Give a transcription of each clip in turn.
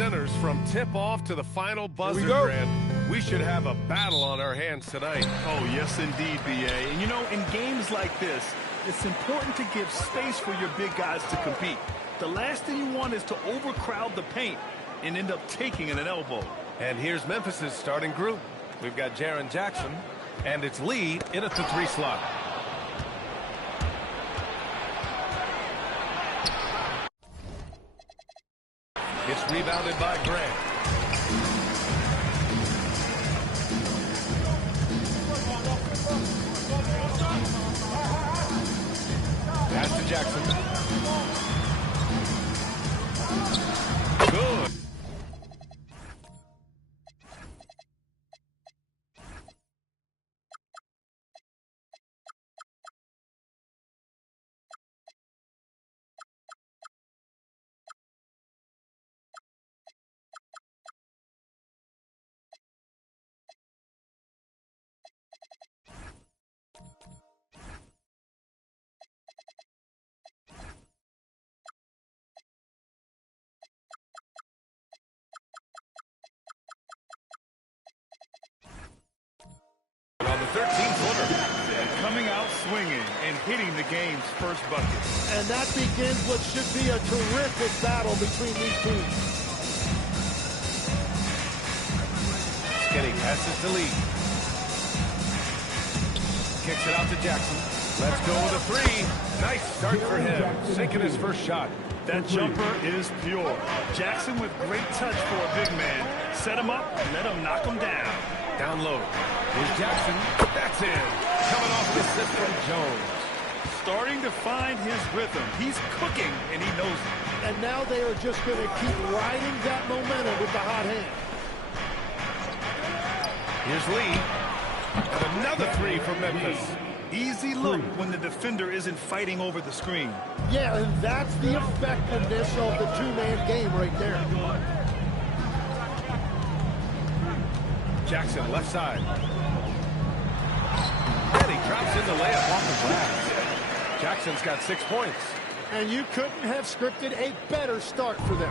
centers from tip-off to the final buzzer, Grant. We should have a battle on our hands tonight. Oh, yes, indeed, B.A. And, you know, in games like this, it's important to give space for your big guys to compete. The last thing you want is to overcrowd the paint and end up taking an elbow. And here's Memphis's starting group. We've got Jaren Jackson, and it's Lee in at the 3 slot. It's rebounded by Grant. Pass to Jackson. Good. On the 13-footer. Coming out swinging and hitting the game's first bucket. And that begins what should be a terrific battle between these teams. Skinny passes to Lee. Kicks it out to Jackson. Let's go with a 3. Nice start for him. Sinking his first shot. That jumper is pure. Jackson with great touch for a big man. Set him up and let him knock him down. Down low. Here's Jackson. That's in. Coming off the assist from Jones. Starting to find his rhythm. He's cooking, and he knows it. And now they are just going to keep riding that momentum with the hot hand. Here's Lee. And another 3 from Memphis. Easy look when the defender isn't fighting over the screen. Yeah, and that's the effectiveness of the two-man game right there. Jackson, left side. And he drops in the layup off the glass. Jackson's got 6 points. And you couldn't have scripted a better start for them.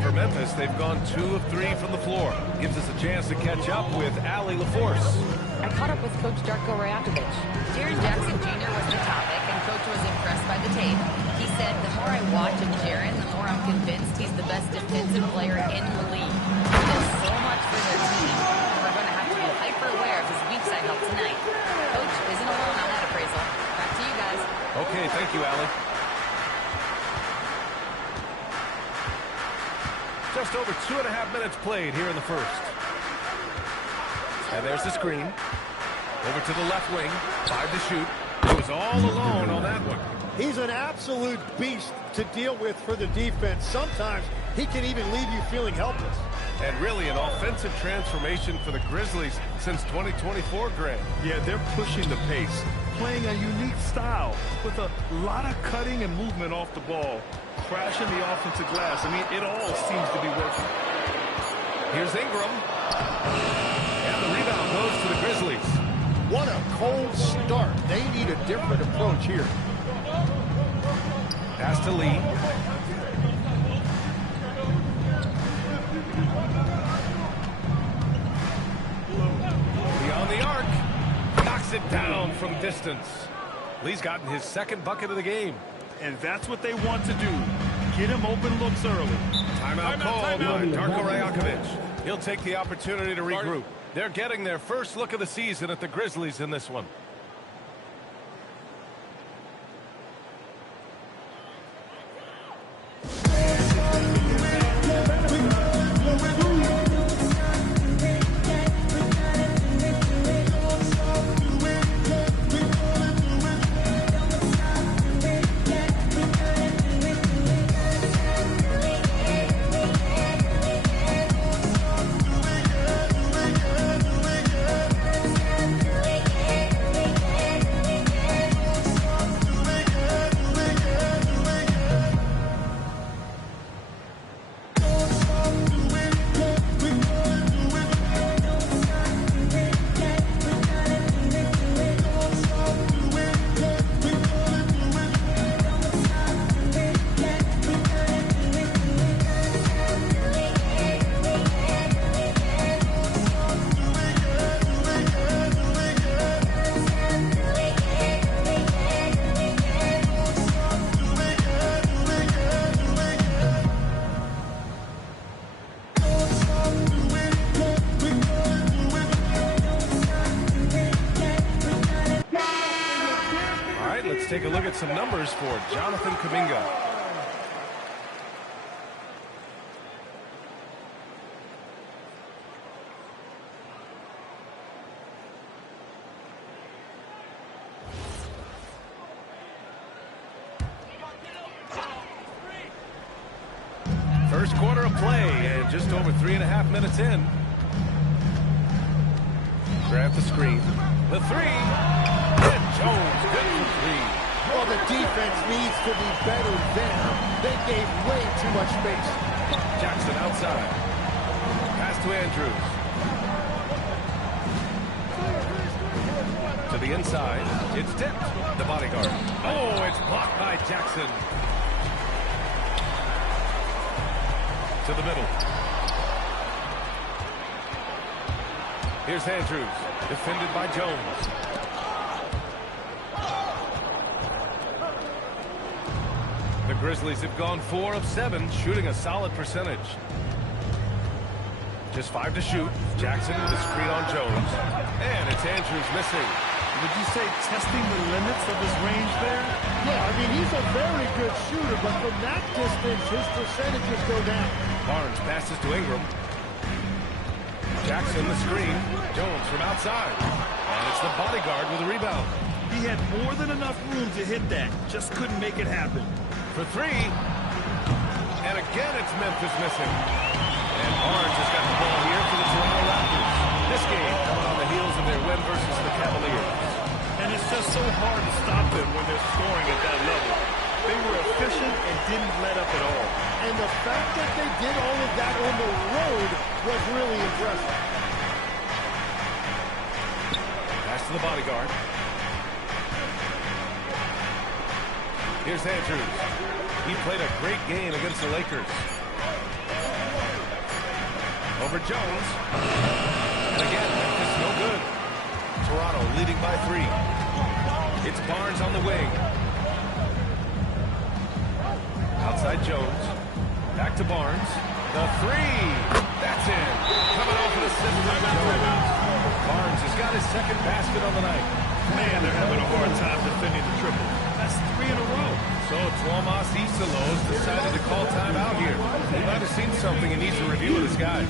For Memphis, they've gone 2 of 3 from the floor. Gives us a chance to catch up with Allie LaForce. I caught up with Coach Darko Rajakovic. Jaren Jackson Jr. was the topic, and Coach was impressed by the tape. He said, the more I watch of Jaren, the more I'm convinced he's the best defensive player in the league. He does so much for their team, and we're going to have to be hyper-aware of his weak side help tonight. Coach isn't alone on that appraisal. Back to you guys. Okay, thank you, Allie. Just over 2.5 minutes played here in the first. And there's the screen. Over to the left wing. 5 to shoot. He was all alone on that one. He's an absolute beast to deal with for the defense. Sometimes he can even leave you feeling helpless. And really an offensive transformation for the Grizzlies since 2024, Grant. Yeah, they're pushing the pace, playing a unique style with a lot of cutting and movement off the ball, crashing the offensive glass. I mean, it all seems to be working. Here's Ingram. And the rebound goes to the Grizzlies. What a cold start. They need a different approach here. Pass to Lee. Beyond the arc. Knocks it down from distance. Lee's gotten his 2nd bucket of the game. And that's what they want to do. Get him open looks early. Timeout called by Darko Rajakovic. He'll take the opportunity to regroup. They're getting their first look of the season at the Grizzlies in this one. at some numbers for Jonathan Kuminga. First quarter of play, and just over 3.5 minutes in. Grab the screen. The three. And Jones, good for three. Well, the defense needs to be better there. They gave way too much space. Jackson outside. Pass to Andrews. To the inside. It's tipped. The bodyguard. Oh, it's blocked by Jackson. To the middle. Here's Andrews, defended by Jones. The Grizzlies have gone 4 of 7, shooting a solid percentage. Just 5 to shoot. Jackson with a screen on Jones. And it's Andrews missing. Would you say testing the limits of his range there? Yeah, I mean, he's a very good shooter, but from that distance, his percentages go down. Barnes passes to Ingram. Jackson the screen. Jones from outside. And it's the bodyguard with a rebound. He had more than enough room to hit that. Just couldn't make it happen. For three. And again, it's Memphis missing. And Barnes has got the ball here for the Toronto Raptors. This game coming on the heels of their win versus the Cavaliers. And it's just so hard to stop them when they're scoring at that level. They were efficient and didn't let up at all. And the fact that they did all of that on the road was really impressive. Pass to the bodyguard. Here's Andrews. He played a great game against the Lakers. Over Jones. And again, Memphis no good. Toronto leading by 3. It's Barnes on the wing. Outside Jones. Back to Barnes. The three. That's in. Coming off an assist from Jones. Barnes has got his second basket on the night. Man, they're having a hard time defending the triple. That's 3 in a row. So Tomas Isalos decided to call timeout here. He might have seen something and needs a review with his guys.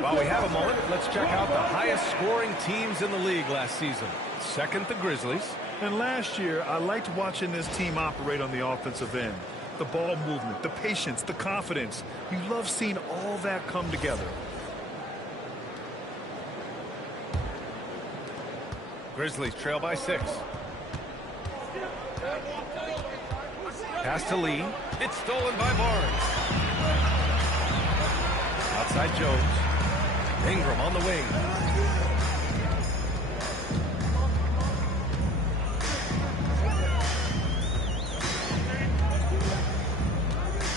While we have a moment, let's check out the highest scoring teams in the league last season. Second, the Grizzlies. And last year, I liked watching this team operate on the offensive end. The ball movement, the patience, the confidence. You love seeing all that come together. Grizzlies trail by 6. Pass to Lee. It's stolen by Barnes. Outside Jones. Ingram on the wing.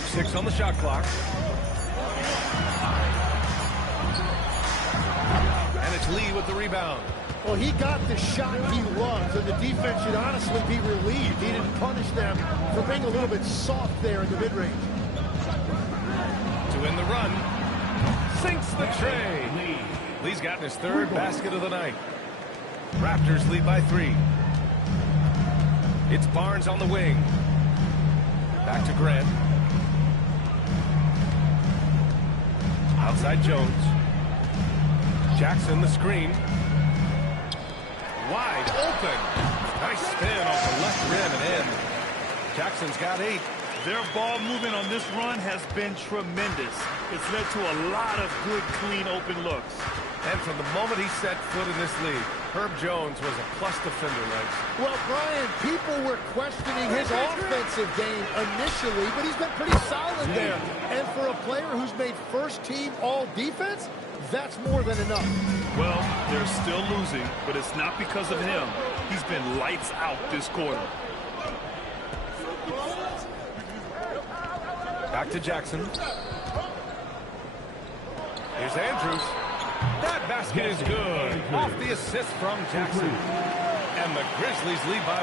Six on the shot clock. And it's Lee with the rebound. Well, he got the shot he loves, and the defense should honestly be relieved. He didn't punish them for being a little bit soft there in the mid-range. To win the run. Sinks the tray. Lee's gotten his third basket of the night. Raptors lead by 3. It's Barnes on the wing. Back to Grant. Outside Jones. Jackson the screen. wide open. Nice spin off the left rim and in. Jackson's got 8. Their ball movement on this run has been tremendous. It's led to a lot of good, clean, open looks. And from the moment he set foot in this league, Herb Jones was a plus defender, Legs. Well, Brian, people were questioning his offensive game initially, but he's been pretty solid there. And for a player who's made first-team all-defense, that's more than enough. Well, they're still losing, but it's not because of him. He's been lights out this quarter. Back to Jackson. Here's Andrews. That basket is good. Off the assist from Jackson. And the Grizzlies lead by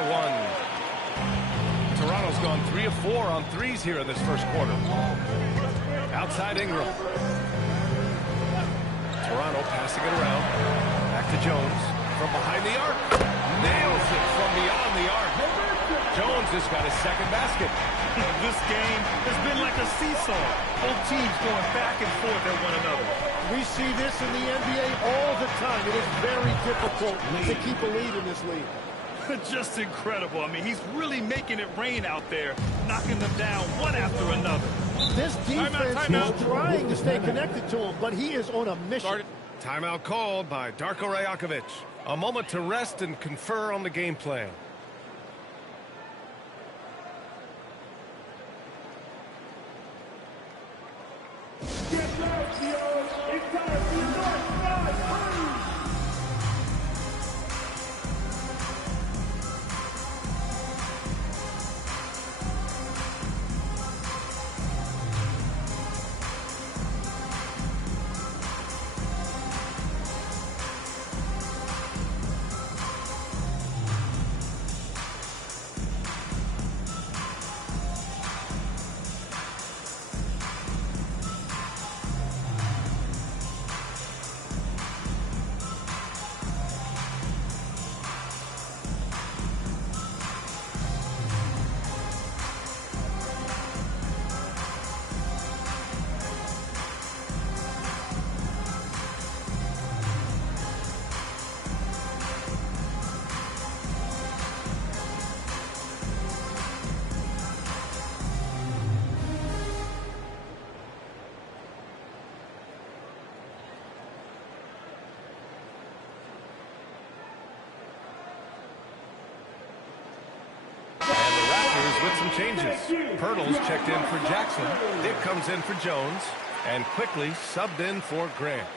1. Toronto's gone 3 of 4 on threes here in this first quarter. Outside Ingram. Toronto passing it around. Back to Jones. From behind the arc. Nails it from beyond the arc. Jones has got his second basket. This game has been like a seesaw. Both teams going back and forth at one another. We see this in the NBA all the time. It is very difficult to keep a lead in this league. Just incredible. I mean, he's really making it rain out there, knocking them down one after another. This defense is trying to stay connected to him, but he is on a mission. Timeout called by Darko Rajakovic. A moment to rest and confer on the game plan. With some changes. Pirtle's checked in for Jackson. Dick comes in for Jones. And quickly subbed in for Grant.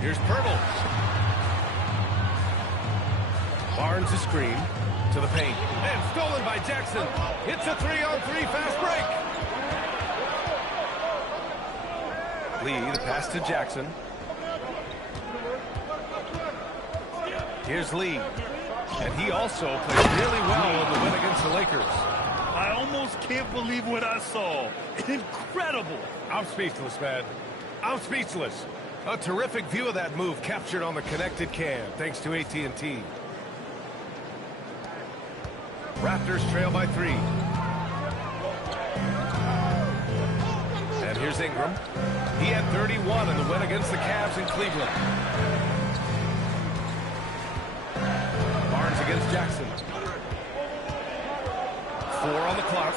Here's Pirtle. Barnes a screen to the paint. And stolen by Jackson. It's a 3-on-3 fast break. Lee, the pass to Jackson. Here's Lee. And he also played really well in the win against the Lakers. I almost can't believe what I saw. Incredible. I'm speechless, man. I'm speechless. A terrific view of that move captured on the connected cam, thanks to AT&T. Raptors trail by 3. And here's Ingram. He had 31 in the win against the Cavs in Cleveland. Barnes against Jackson. 4 on the clock.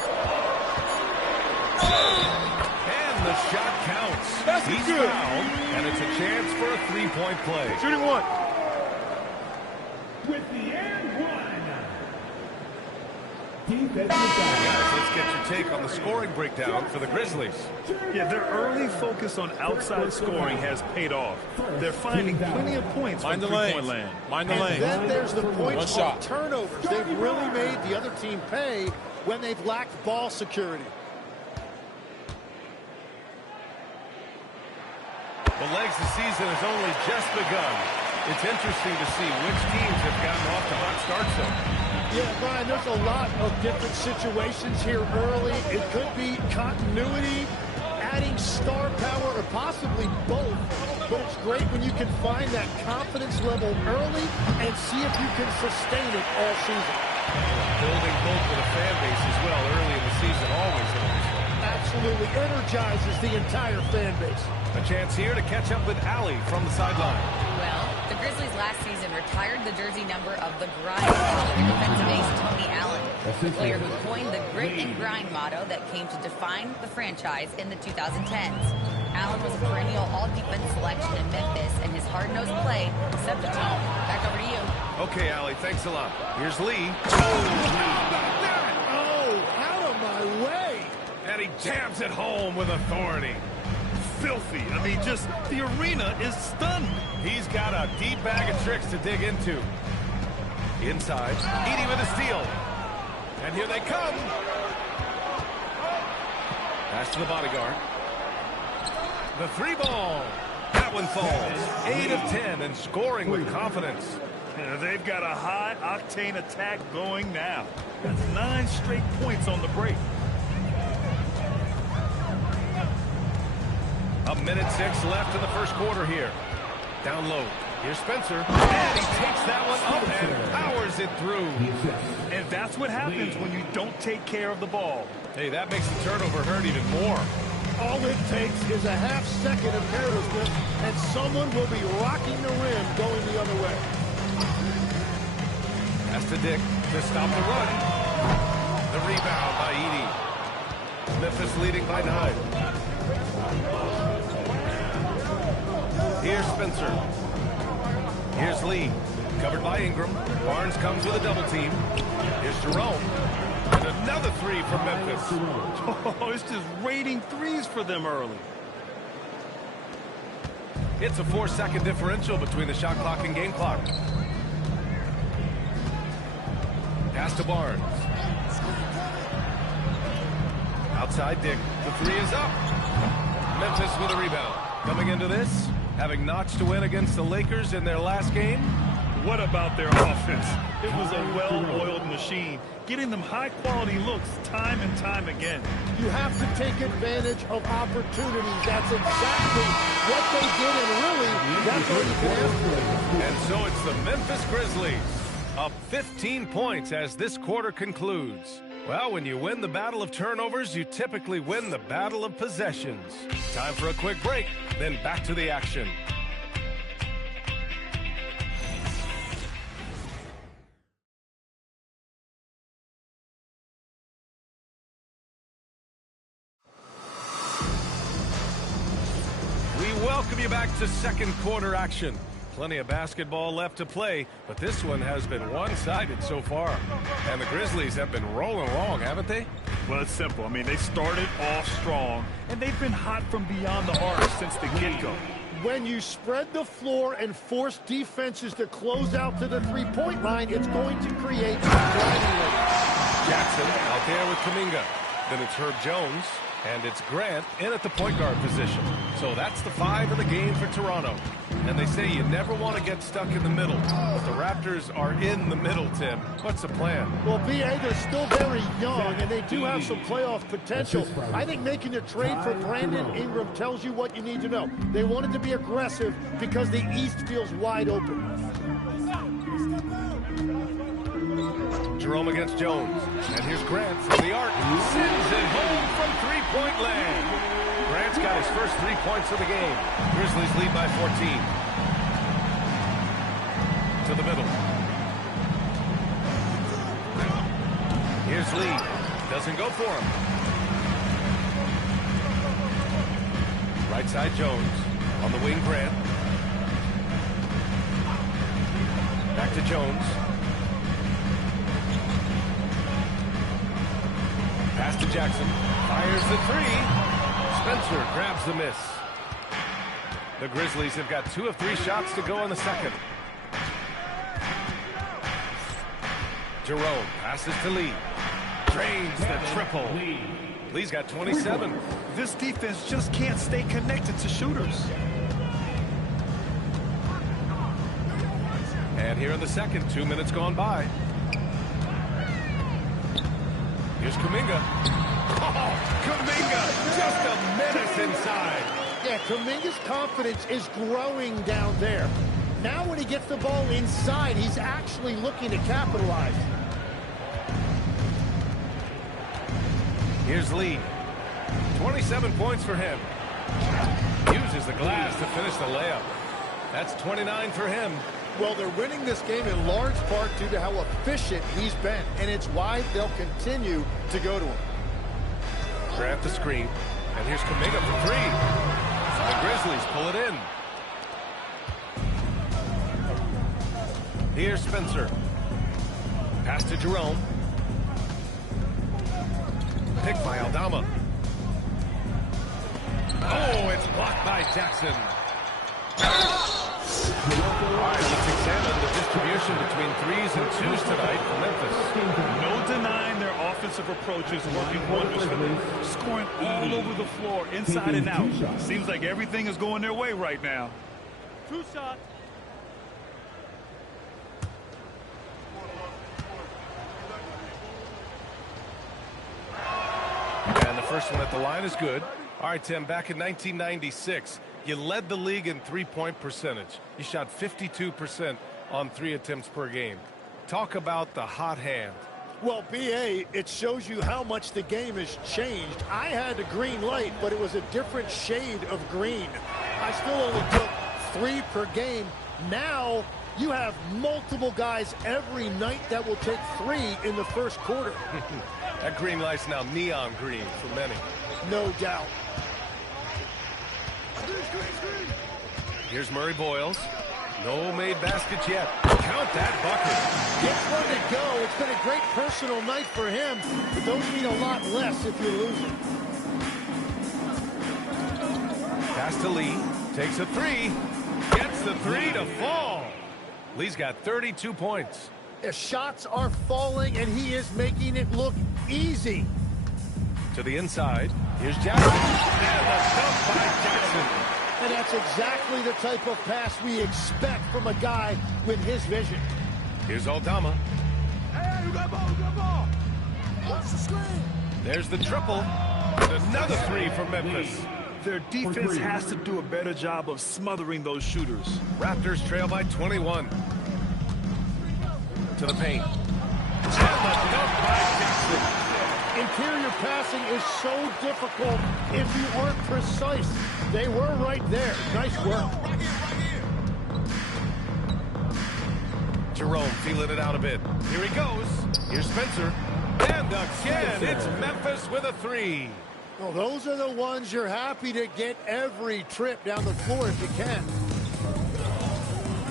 And the shot counts. He's fouled, and it's a chance for a 3-point play. Shooting one. With the and one. Guys, let's get your take on the scoring breakdown for the Grizzlies. Yeah, their early focus on outside scoring has paid off. They're finding plenty of points from three-point land. And then there's the points on turnovers. They've really made the other team pay when they've lacked ball security. The legs, the season has only just begun. It's interesting to see which teams have gotten off to hot starts though. Yeah, Brian, there's a lot of different situations here early. It could be continuity, adding star power, or possibly both. but it's great when you can find that confidence level early and see if you can sustain it all season. Building hope with a fan base as well early in the season always helps. Absolutely energizes the entire fan base. A chance here to catch up with Allie from the sideline. Well, the Grizzlies last season retired the jersey number of the grind following defensive ace Tony Allen, the player who coined the grit and grind motto that came to define the franchise in the 2010s. Allen was a perennial all-defense selection in Memphis, and his hard-nosed play set the tone. Back over to you. Okay, Allie, thanks a lot. Here's Lee. Oh, out of my way. And he jams it home with authority. Filthy. I mean, just the arena is stunned. He's got a deep bag of tricks to dig into. Inside, Edey with a steal. And here they come. Pass to the bodyguard. The three ball. That one falls. 8 of 10 and scoring with confidence. Yeah, they've got a high-octane attack going now. That's 9 straight points on the break. A minute 6 left in the first quarter here. Down low. Here's Spencer. And he takes that one up and powers it through. And that's what happens when you don't take care of the ball. Hey, that makes the turnover hurt even more. All it takes is a half second of carelessness, and someone will be rocking the rim going the other way. Pass to Dick to stop the run. The rebound by Edey. Memphis leading by 9. Here's Spencer. Here's Lee. Covered by Ingram. Barnes comes with a double team. Here's Jerome. And another three from Memphis. Oh, it's just raining threes for them early. It's a 4-second differential between the shot clock and game clock. Pass to Barnes. Outside Dick. The three is up. Memphis with a rebound. Coming into this, having notched a win against the Lakers in their last game. What about their offense? It was a well-oiled machine, getting them high-quality looks time and time again. You have to take advantage of opportunities. That's exactly what they did, and really, that's all you can ask for. And so it's the Memphis Grizzlies, up 15 points as this quarter concludes. Well, when you win the battle of turnovers, you typically win the battle of possessions. Time for a quick break, then back to the action. We welcome you back to second quarter action. Plenty of basketball left to play, but this one has been one-sided so far. And the Grizzlies have been rolling along, haven't they? Well, it's simple. I mean, they started off strong, and they've been hot from beyond the arc since the get-go. When you spread the floor and force defenses to close out to the three-point line, it's going to create driving lanes. Jackson out there with Kuminga. Then it's Herb Jones, and it's Grant in at the point guard position. So that's the 5 in the game for Toronto. And they say you never want to get stuck in the middle. But the Raptors are in the middle, Tim. What's the plan? Well, B.A., they're still very young, and they do have some playoff potential. I think making a trade for Brandon Ingram tells you what you need to know. They wanted to be aggressive because the East feels wide open. Jerome against Jones. And here's Grant from the arc. Sends it home from three-point land. Grant's got his first 3 points of the game. Grizzlies lead by 14. To the middle. Here's Lee. Doesn't go for him. Right side Jones. On the wing, Grant. Back to Jones. Pass to Jackson. Fires the three. Spencer grabs the miss. The Grizzlies have got 2 of 3 shots to go in the second. Jerome passes to Lee. Drains the triple. Lee's got 27. This defense just can't stay connected to shooters. And here in the second, 2 minutes gone by. Here's Kuminga. Oh, Kuminga, just a menace inside. Yeah, Yeah, Kuminga's confidence is growing down there. Now when he gets the ball inside, he's actually looking to capitalize. Here's Lee. 27 points for him. Uses the glass to finish the layup. That's 29 for him. Well, they're winning this game in large part due to how efficient he's been, and it's why they'll continue to go to him. Grant the screen, and here's Kuminga for three. The Grizzlies pull it in. Here's Spencer. Pass to Jerome. Picked by Aldama. Oh, it's blocked by Jackson. All right, let's examine the distribution between threes and twos tonight for Memphis. No denying their offensive approach is working wonders for them. Scoring all over the floor, inside and out. Seems like everything is going their way right now. Two shots. And the first one at the line is good. All right, Tim, back in 1996, you led the league in three-point percentage. You shot 52% on 3 attempts per game. Talk about the hot hand. Well, B.A., it shows you how much the game has changed. I had a green light, but it was a different shade of green. I still only took 3 per game. Now you have multiple guys every night that will take 3 in the first quarter. That green light's now neon green for many. No doubt. Here's Murray Boyles. No made baskets yet. Count that bucket. Gets one to go. It's been a great personal night for him, but those mean a lot less if you lose it. Pass to Lee. Takes a 3. Gets the 3 to fall. Lee's got 32 points. The shots are falling, and he is making it look easy. To the inside. Here's Jackson. And a dunk by Jackson. And that's exactly the type of pass we expect from a guy with his vision. Here's Aldama. Hey, you got ball, you got ball. What's the screen? There's the triple. And another 3 for Memphis. Their defense has to do a better job of smothering those shooters. Raptors trail by 21. To the paint. And the dunk by Jackson. Interior passing is so difficult if you aren't precise. They were right there. Nice work. Jerome feeling it out a bit. Here he goes. Here's Spencer. And again, it's Memphis with a 3. Well, those are the ones you're happy to get every trip down the floor if you can.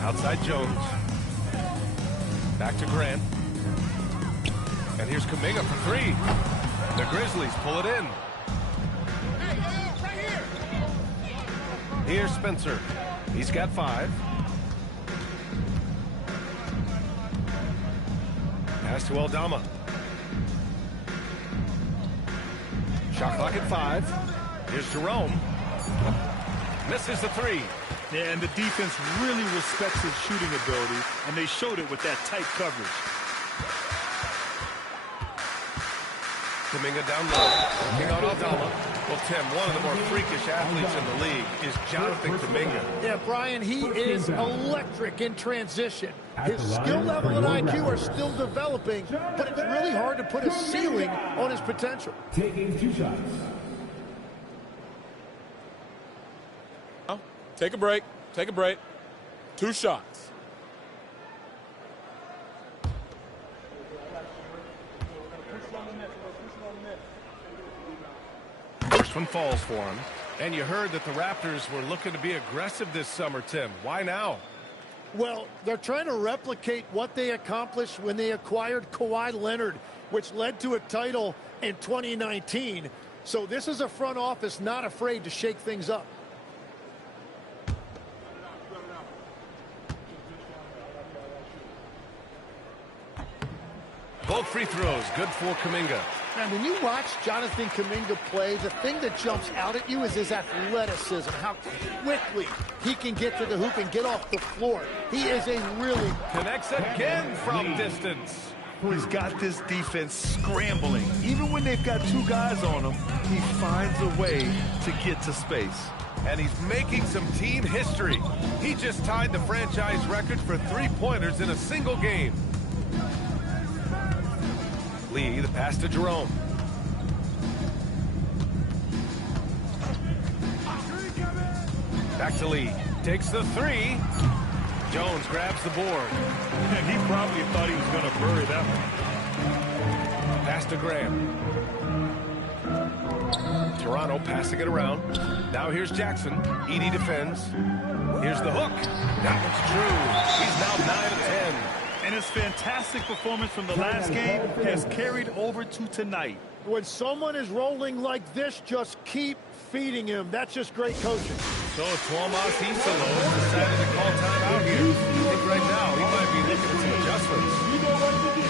Outside Jones. Back to Grant. And here's Kuminga for 3. The Grizzlies pull it in. Here's Spencer. He's got 5. Pass to Aldama. Shot clock at 5. Here's Jerome. Misses the 3. Yeah, and the defense really respects his shooting ability, and they showed it with that tight coverage. Kuminga down low, working on Aldama. Well, Tim, one of the more freakish athletes in the league is Jonathan Kuminga. Yeah, Brian, he is electric in transition. His skill level and IQ are still developing, but it's really hard to put a ceiling on his potential. Taking 2 shots. Take a break. Take a break. 2 shots. First one falls for him. And you heard that the Raptors were looking to be aggressive this summer, Tim. Why now? Well, they're trying to replicate what they accomplished when they acquired Kawhi Leonard, which led to a title in 2019. So this is a front office not afraid to shake things up. Both free throws, good for Kuminga. And when you watch Jonathan Kuminga play, the thing that jumps out at you is his athleticism, how quickly he can get to the hoop and get off the floor. He is a really... Connects again from distance. He's got this defense scrambling. Even when they've got 2 guys on him, he finds a way to get to space. And he's making some team history. He just tied the franchise record for three-pointers in a single game. Lee, the pass to Jerome. Back to Lee. Takes the three. Jones grabs the board. And he probably thought he was going to bury that one. Pass to Graham. Toronto passing it around. Now here's Jackson. Edey defends. Here's the hook. That one's true. He's now 9 of 10. And his fantastic performance from the last game has carried over to tonight. When someone is rolling like this, just keep feeding him. That's just great coaching. So Tuomas Isalo has decided to call time out here. I think right now he might be looking at some adjustments. You know what to do.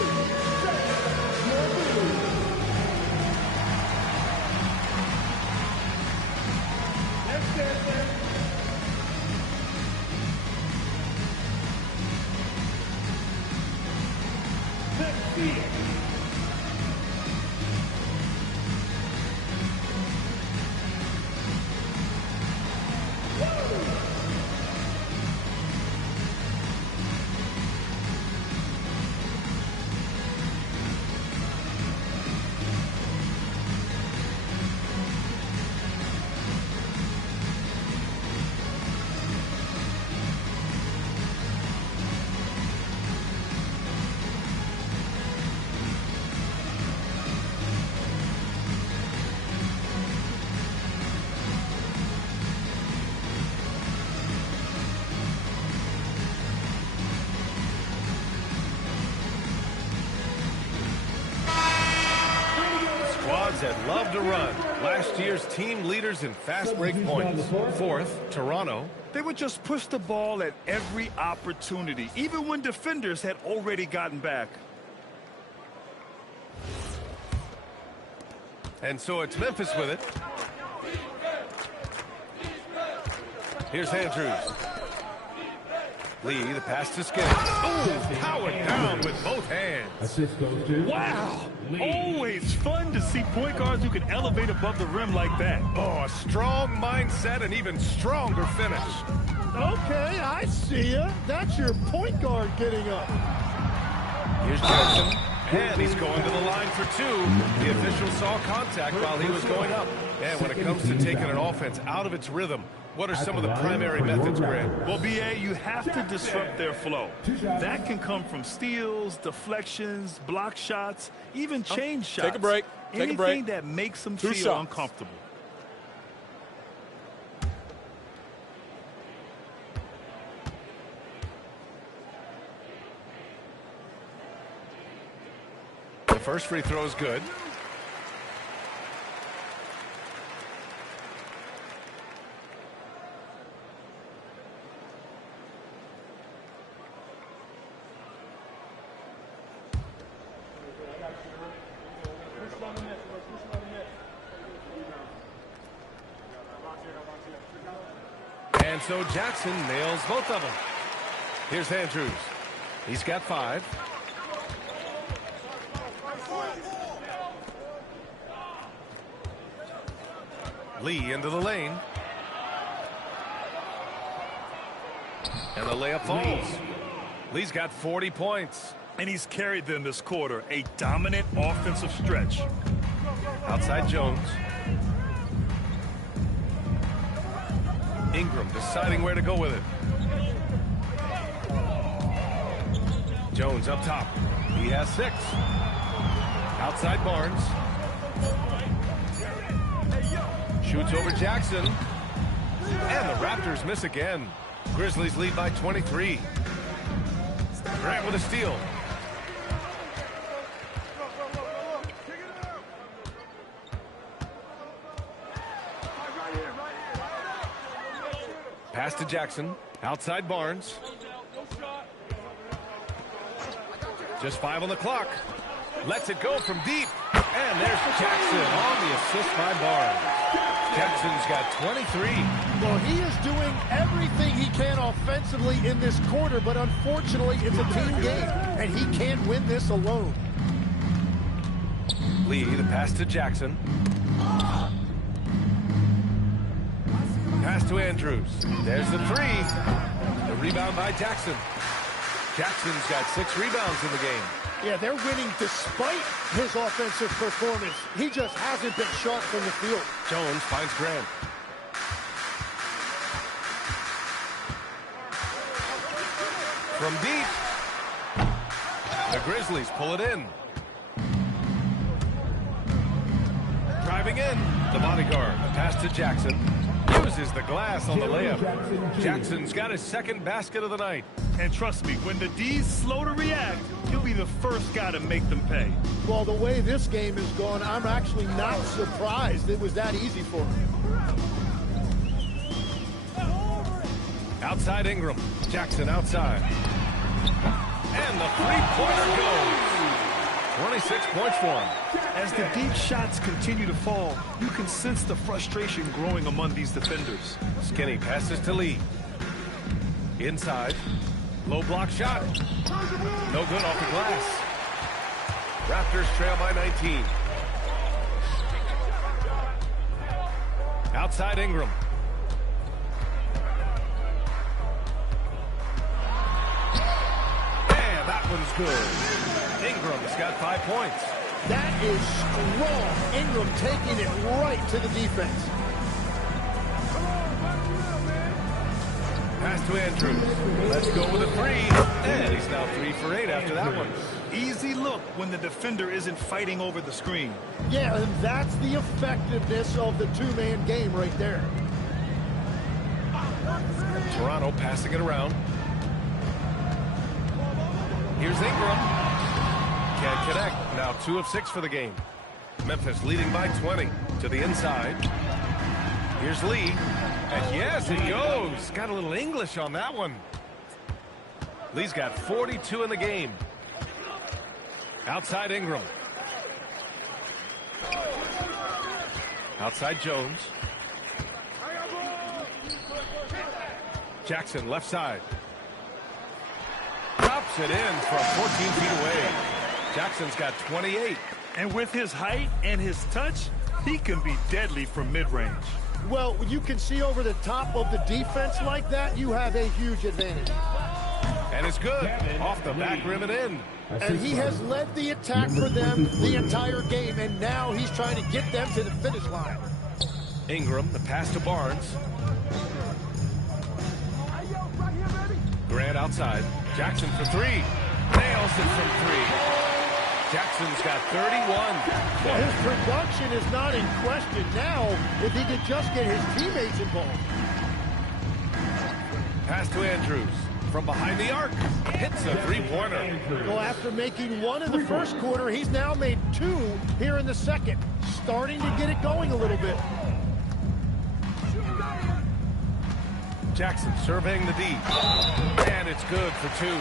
That love to run. Last year's team leaders in fast break points. Fourth, Toronto. They would just push the ball at every opportunity, even when defenders had already gotten back. And so it's Memphis with it. Here's Andrews. Lee, the pass to Skinner. Oh, powered down with both hands. Assist goes to. Wow! Always fun to see point guards who can elevate above the rim like that. Oh, a strong mindset and even stronger finish. Okay, I see ya. That's your point guard getting up. Here's Jackson. And he's going to the line for two. The official saw contact while he was going up. And when it comes to taking an offense out of its rhythm, what are some of the primary methods, Grant? Well, B.A., you have to disrupt their flow. That can come from steals, deflections, block shots, even change shots. Take a break. Take a break. Anything that makes them Two feel shots. uncomfortable. The first free throw is good. And so Jackson nails both of them. Here's Andrews. He's got 5. Lee into the lane. And the layup falls. Lee's got 40 points. And he's carried them this quarter. A dominant offensive stretch. Outside Jones. Ingram deciding where to go with it. Jones up top. He has 6. Outside Barnes. Shoots over Jackson. And the Raptors miss again. Grizzlies lead by 23. Grant with a steal. Pass to Jackson. Outside Barnes. Just 5 on the clock. Lets it go from deep. And there's Jackson on the assist by Barnes. Jackson's got 23. Well, he is doing everything he can offensively in this quarter, but unfortunately, it's a team game, and he can't win this alone. Lee, the pass to Jackson. Pass to Andrews. There's the three. The rebound by Jackson. Jackson's got 6 rebounds in the game. Yeah, they're winning despite his offensive performance. He just hasn't been sharp from the field. Jones finds Grant. From deep. The Grizzlies pull it in. Driving in. The bodyguard. The pass to Jackson. Uses the glass on the layup. Jackson's got his second basket of the night. And trust me, when the D's slow to react, he'll be the first guy to make them pay. Well, the way this game is going, I'm actually not surprised it was that easy for him. Outside Ingram. Jackson outside. And the three-pointer goes. 26 points for him. As the deep shots continue to fall, you can sense the frustration growing among these defenders. Skinny passes to Lee. Inside. Low block shot. No good off the glass. Raptors trail by 19. Outside Ingram. And that one's good. Ingram's got 5 points. That is strong. Ingram taking it right to the defense. Pass to Andrews. Let's go with a three. And he's now 3 for 8 after that one. Easy look when the defender isn't fighting over the screen. Yeah, and that's the effectiveness of the two-man game right there. Toronto passing it around. Here's Ingram. Can't connect. Now 2 of 6 for the game. Memphis leading by 20 to the inside. Here's Lee. And yes, it goes. Got a little English on that one. Lee's got 42 in the game. Outside Ingram. Outside Jones. Jackson left side. Drops it in from 14 feet away. Jackson's got 28. And with his height and his touch, he can be deadly from mid-range. Well, you can see over the top of the defense like that, you have a huge advantage. And it's good. Off the back rim and in. And he has led the attack for them the entire game, and now he's trying to get them to the finish line. Ingram, the pass to Barnes. Grant outside. Jackson for 3. Nails it from 3. Jackson's got 31. Well, his production is not in question now if he could just get his teammates involved. Pass to Andrews. From behind the arc. Hits a three-pointer. Well, after making 1 in the first quarter, he's now made 2 here in the second. Starting to get it going a little bit. Jackson surveying the D. And it's good for 2.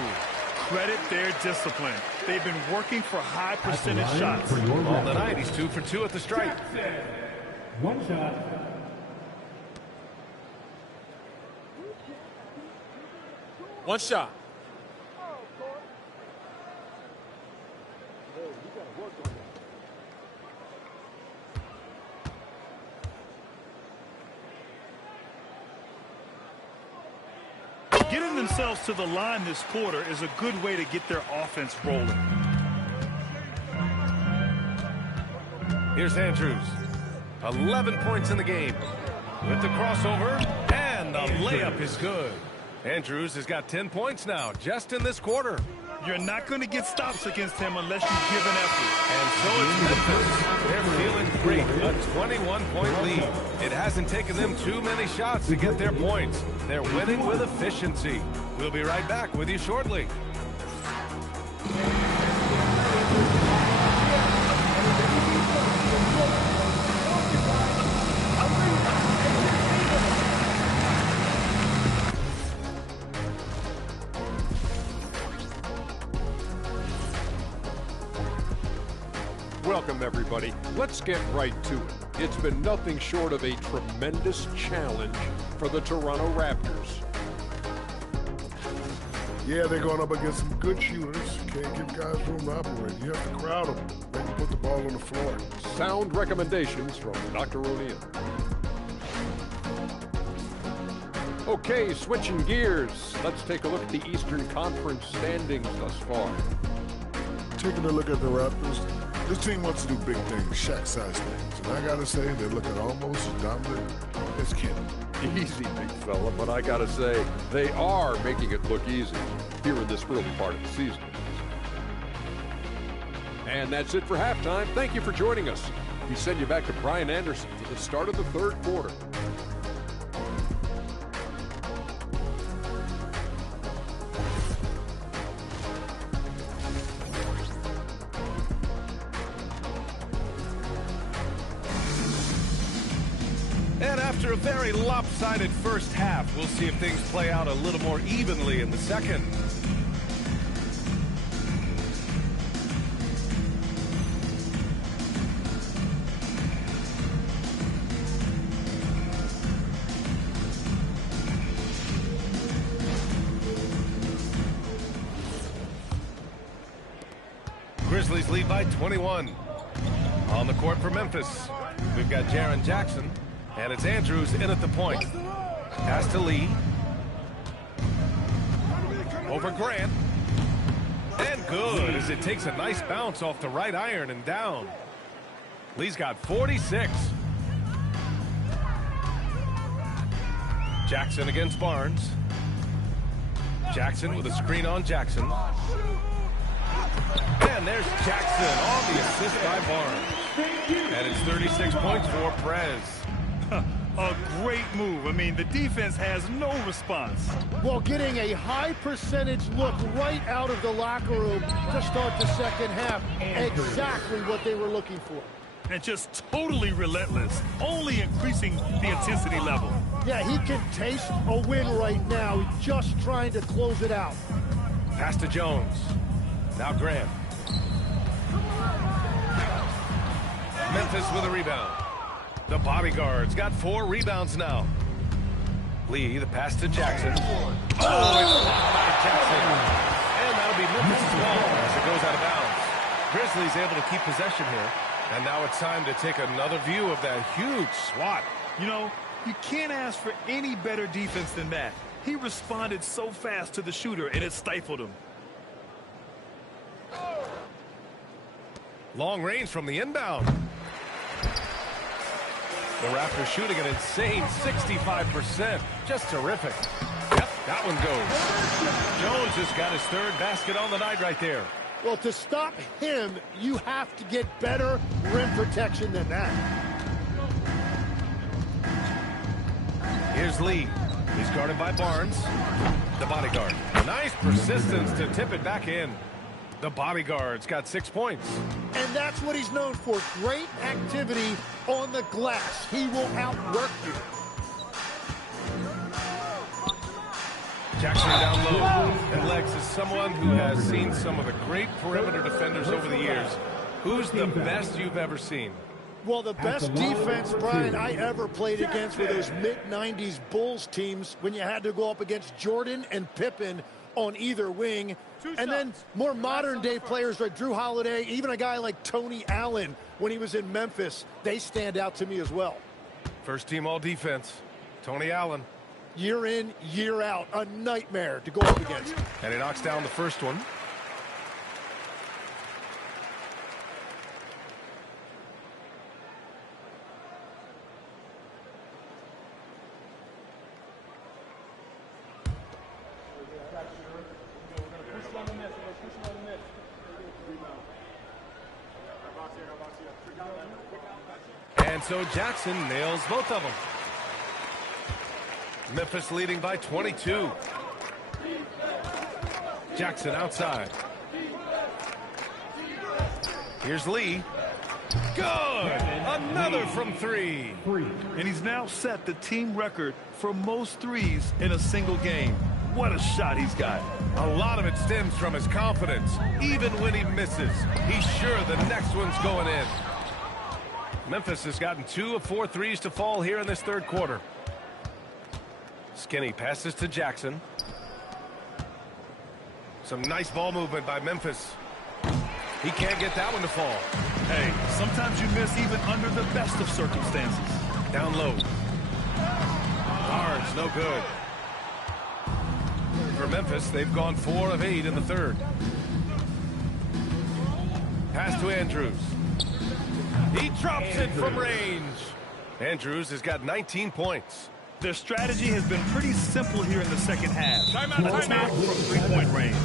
Credit their discipline. They've been working for high percentage shots. On the night, he's 2 for 2 at the stripe. 1 shot. One shot. Getting themselves to the line this quarter is a good way to get their offense rolling. Here's Andrews. 11 points in the game. With the crossover, and the layup is good. Andrews has got 10 points now, just in this quarter. You're not going to get stops against him unless you give an effort. And so it's Memphis. They're feeling great. A 21-point lead. It hasn't taken them too many shots to get their points. They're winning with efficiency. We'll be right back with you shortly. Welcome, everybody. Let's get right to it. It's been nothing short of a tremendous challenge for the Toronto Raptors. Yeah, they're going up against some good shooters. Can't give guys room to operate. You have to crowd them. Make them put the ball on the floor. Sound recommendations from Dr. O'Neill. Okay, switching gears. Let's take a look at the Eastern Conference standings thus far. Taking a look at the Raptors, this team wants to do big things, Shaq-sized things. And I got to say, they're looking almost as dominant as Kenny. Easy, big fella, but I gotta say, they are making it look easy here in this early part of the season. And that's it for halftime. Thank you for joining us. We send you back to Brian Anderson for the start of the third quarter. And after a very lopsided first half, we'll see if things play out a little more evenly in the second. Grizzlies lead by 21. On the court for Memphis, we've got Jaren Jackson. And it's Andrews in at the point. Pass to Lee. Over Grant. And good as it takes a nice bounce off the right iron and down. Lee's got 46. Jackson against Barnes. Jackson with a screen on Jackson. And there's Jackson on the assist by Barnes. And it's 36 points for Prez. A great move. I mean, the defense has no response. Well, getting a high percentage look right out of the locker room to start the second half. Exactly what they were looking for. And just totally relentless, only increasing the intensity level. Yeah, he can taste a win right now. He's just trying to close it out. Pass to Jones. Now Grant. Memphis with a rebound. The Bodyguards got 4 rebounds now. Lee, the pass to Jackson. Oh, it's blocked by Jackson. And that'll be Memphis' ball as it goes out of bounds. Grizzlies able to keep possession here. And now it's time to take another view of that huge swat. You know, you can't ask for any better defense than that. He responded so fast to the shooter, and it stifled him. Long range from the inbound. The Raptors shooting an insane 65%. Just terrific. Yep, that one goes. Jones has got his 3rd basket on the night right there. Well, to stop him, you have to get better rim protection than that. Here's Lee. He's guarded by Barnes. The Bodyguard. Nice persistence to tip it back in. The Bodyguard's got 6 points. And that's what he's known for. Great activity on the glass. He will outwork you. Jackson down low. And Lex is someone who has seen some of the great perimeter defenders over the years. Who's the best you've ever seen? Well, the best defense, Brian, I ever played against were those mid-90s Bulls teams when you had to go up against Jordan and Pippen on either wing. And then more modern-day players like Drew Holiday, even a guy like Tony Allen when he was in Memphis, they stand out to me as well. First team all-defense, Tony Allen. Year in, year out, a nightmare to go up against. And he knocks down the first one. And so Jackson nails both of them. Memphis leading by 22. Jackson outside. Here's Lee. Good! Another from 3. And he's now set the team record for most threes in a single game. What a shot he's got. A lot of it stems from his confidence. Even when he misses, he's sure the next one's going in. Memphis has gotten 2 of 4 threes to fall here in this third quarter. Skinny passes to Jackson. Some nice ball movement by Memphis. He can't get that one to fall. Hey, sometimes you miss even under the best of circumstances. Down low. Barnes, no good. For Memphis, they've gone 4 of 8 in the third. Pass to Andrews. He drops it from range. Andrews has got 19 points. Their strategy has been pretty simple here in the second half. Attack from three-point range.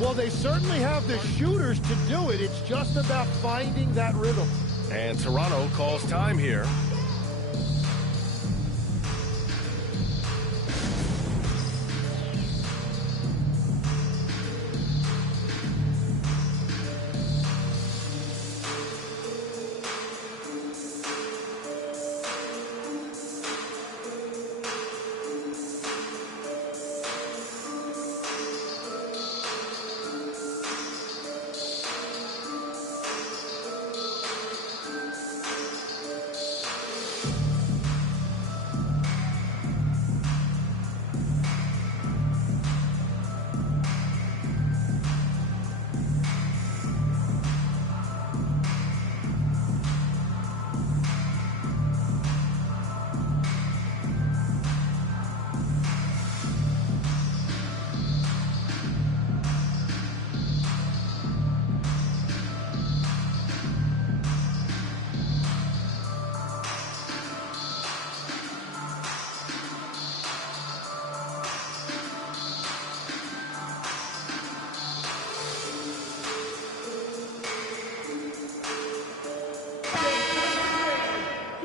Well, they certainly have the shooters to do it. It's just about finding that rhythm. And Toronto calls time here.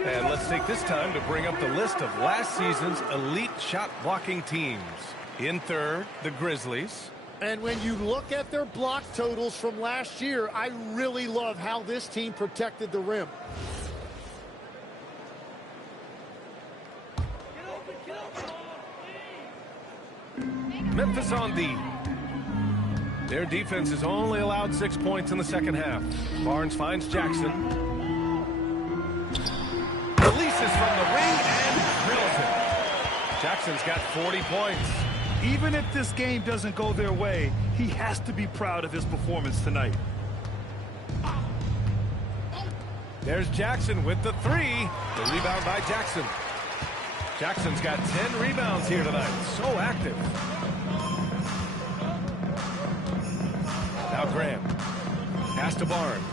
And let's take this time to bring up the list of last season's elite shot blocking teams. In third, the Grizzlies. And when you look at their block totals from last year, I really love how this team protected the rim. Memphis on D. Their defense has only allowed 6 points in the second half. Barnes finds Jackson. Releases from the wing and drills it. Jackson's got 40 points. Even if this game doesn't go their way, he has to be proud of his performance tonight. There's Jackson with the three. The rebound by Jackson. Jackson's got 10 rebounds here tonight. So active. Now Graham. Pass to Barnes.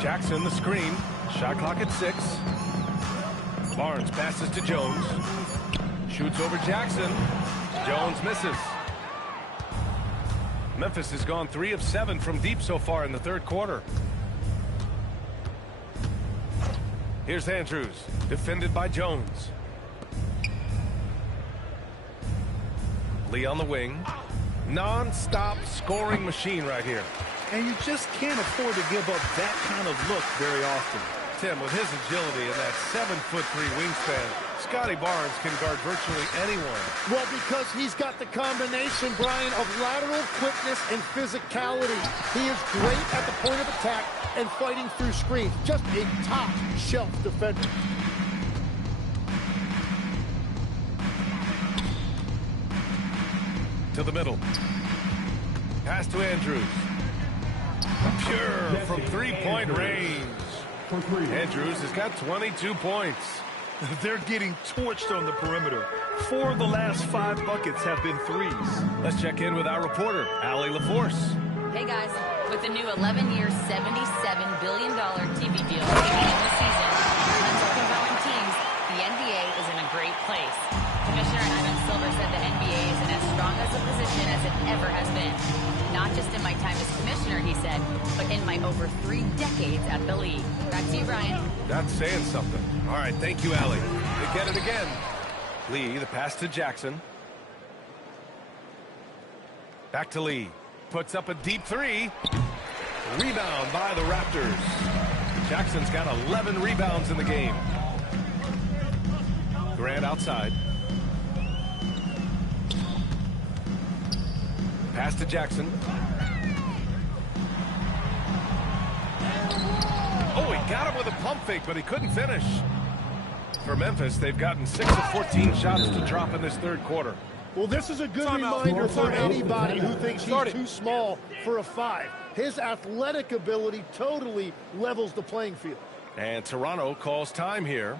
Jackson the screen. Shot clock at 6. Barnes passes to Jones. Shoots over Jackson. Jones misses. Memphis has gone 3 of 7 from deep so far in the third quarter. Here's Andrews, defended by Jones. Lee on the wing. Non-stop scoring machine right here. And you just can't afford to give up that kind of look very often. Tim, with his agility and that 7'3" wingspan, Scotty Barnes can guard virtually anyone. Well, because he's got the combination, Brian, of lateral quickness and physicality. He is great at the point of attack and fighting through screens. Just a top-shelf defender. To the middle. Pass to Andrews. Pure from three-point range. Andrews has got 22 points. They're getting torched on the perimeter. 4 of the last 5 buckets have been threes. Let's check in with our reporter, Allie LaForce. Hey guys, with the new 11-year, $77 billion TV deal beginning this season, tons of compelling teams, the NBA is in a great place. Commissioner Ivan Silver said the NBA is in as strong as a position as it ever has been. Not just in my time as commissioner, he said, but in my over 3 decades at the league. Back to you, Brian. That's saying something. All right, thank you, Allie. They get it again. Lee, the pass to Jackson. Back to Lee. Puts up a deep 3. Rebound by the Raptors. Jackson's got 11 rebounds in the game. Grant outside. Pass to Jackson. Oh, he got him with a pump fake, but he couldn't finish. For Memphis, they've gotten 6 of 14 shots to drop in this third quarter. Well, this is a good reminder for anybody who thinks he's too small for a 5. His athletic ability totally levels the playing field. And Toronto calls time here.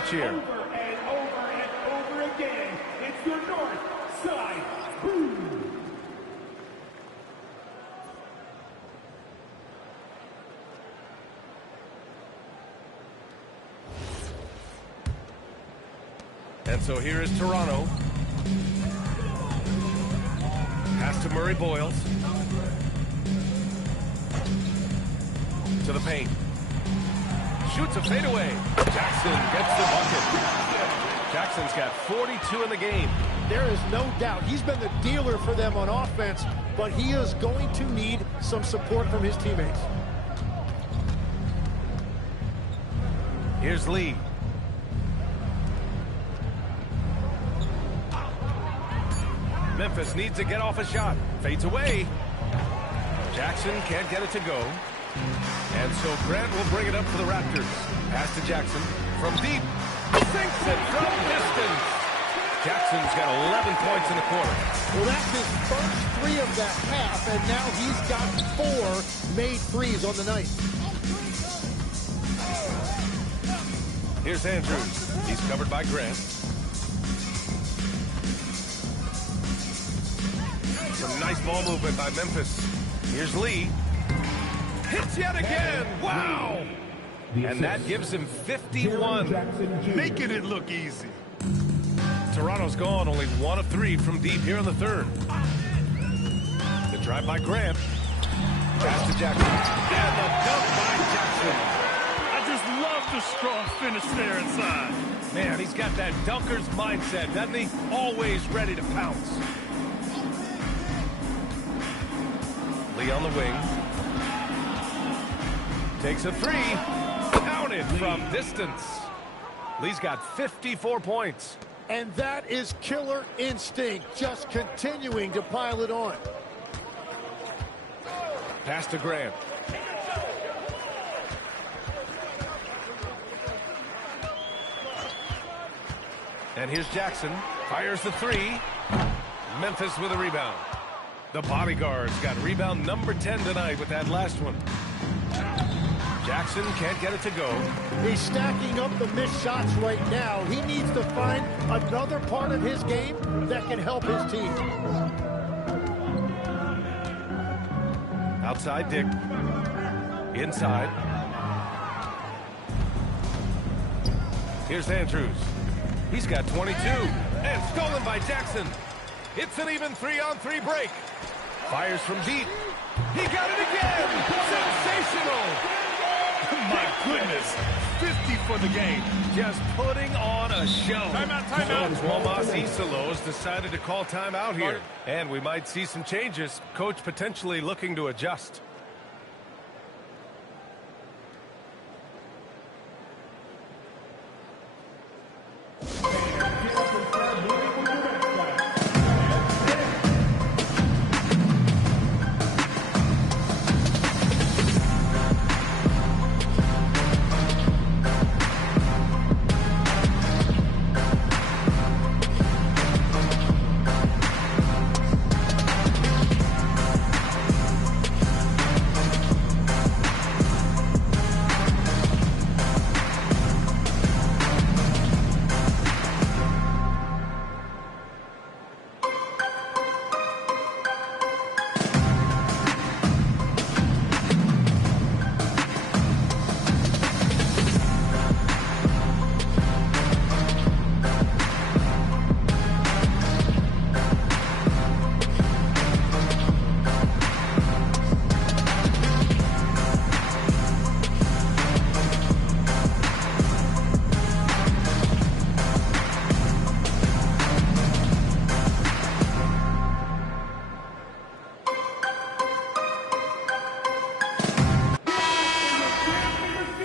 switch here. Over and over again. It's your north side. Boom. And so here is Toronto. Pass to Murray Boyles. To the paint. Shoots a fadeaway. Jackson gets the bucket. Jackson's got 42 in the game. There is no doubt he's been the dealer for them on offense, but he is going to need some support from his teammates. Here's Lee. Memphis needs to get off a shot. Fades away. Jackson can't get it to go. And so Grant will bring it up for the Raptors. Pass to Jackson from deep. Sinks it from distance. Jackson's got 11 points in the quarter. Well, that's his first three of that half, and now he's got 4 made threes on the night. Here's Andrews. He's covered by Grant. Some nice ball movement by Memphis. Here's Lee. Hits yet again. Wow. And that gives him 51. Making it look easy. Toronto's gone only 1 of 3 from deep here in the third. The drive by Grant. Pass to Jackson. And the dunk by Jackson. I just love the strong finish there inside. Man, he's got that dunker's mindset, doesn't he? Always ready to pounce. Lee on the wing. Takes a 3. Counted from distance. Lee's got 54 points. And that is killer instinct, just continuing to pile it on. Pass to Grant. And here's Jackson. Fires the 3. Memphis with a rebound. The bodyguard's got rebound number 10 tonight with that last one. Jackson can't get it to go. He's stacking up the missed shots right now. He needs to find another part of his game that can help his team. Outside Dick. Inside. Here's Andrews. He's got 22. And stolen by Jackson. It's an even 3-on-3 break. Fires from deep. He got it again. Sensational. My goodness. 50 for the game. Just putting on a show. Timeout. So Tomas Isolo has decided to call timeout here. And we might see some changes. Coach potentially looking to adjust.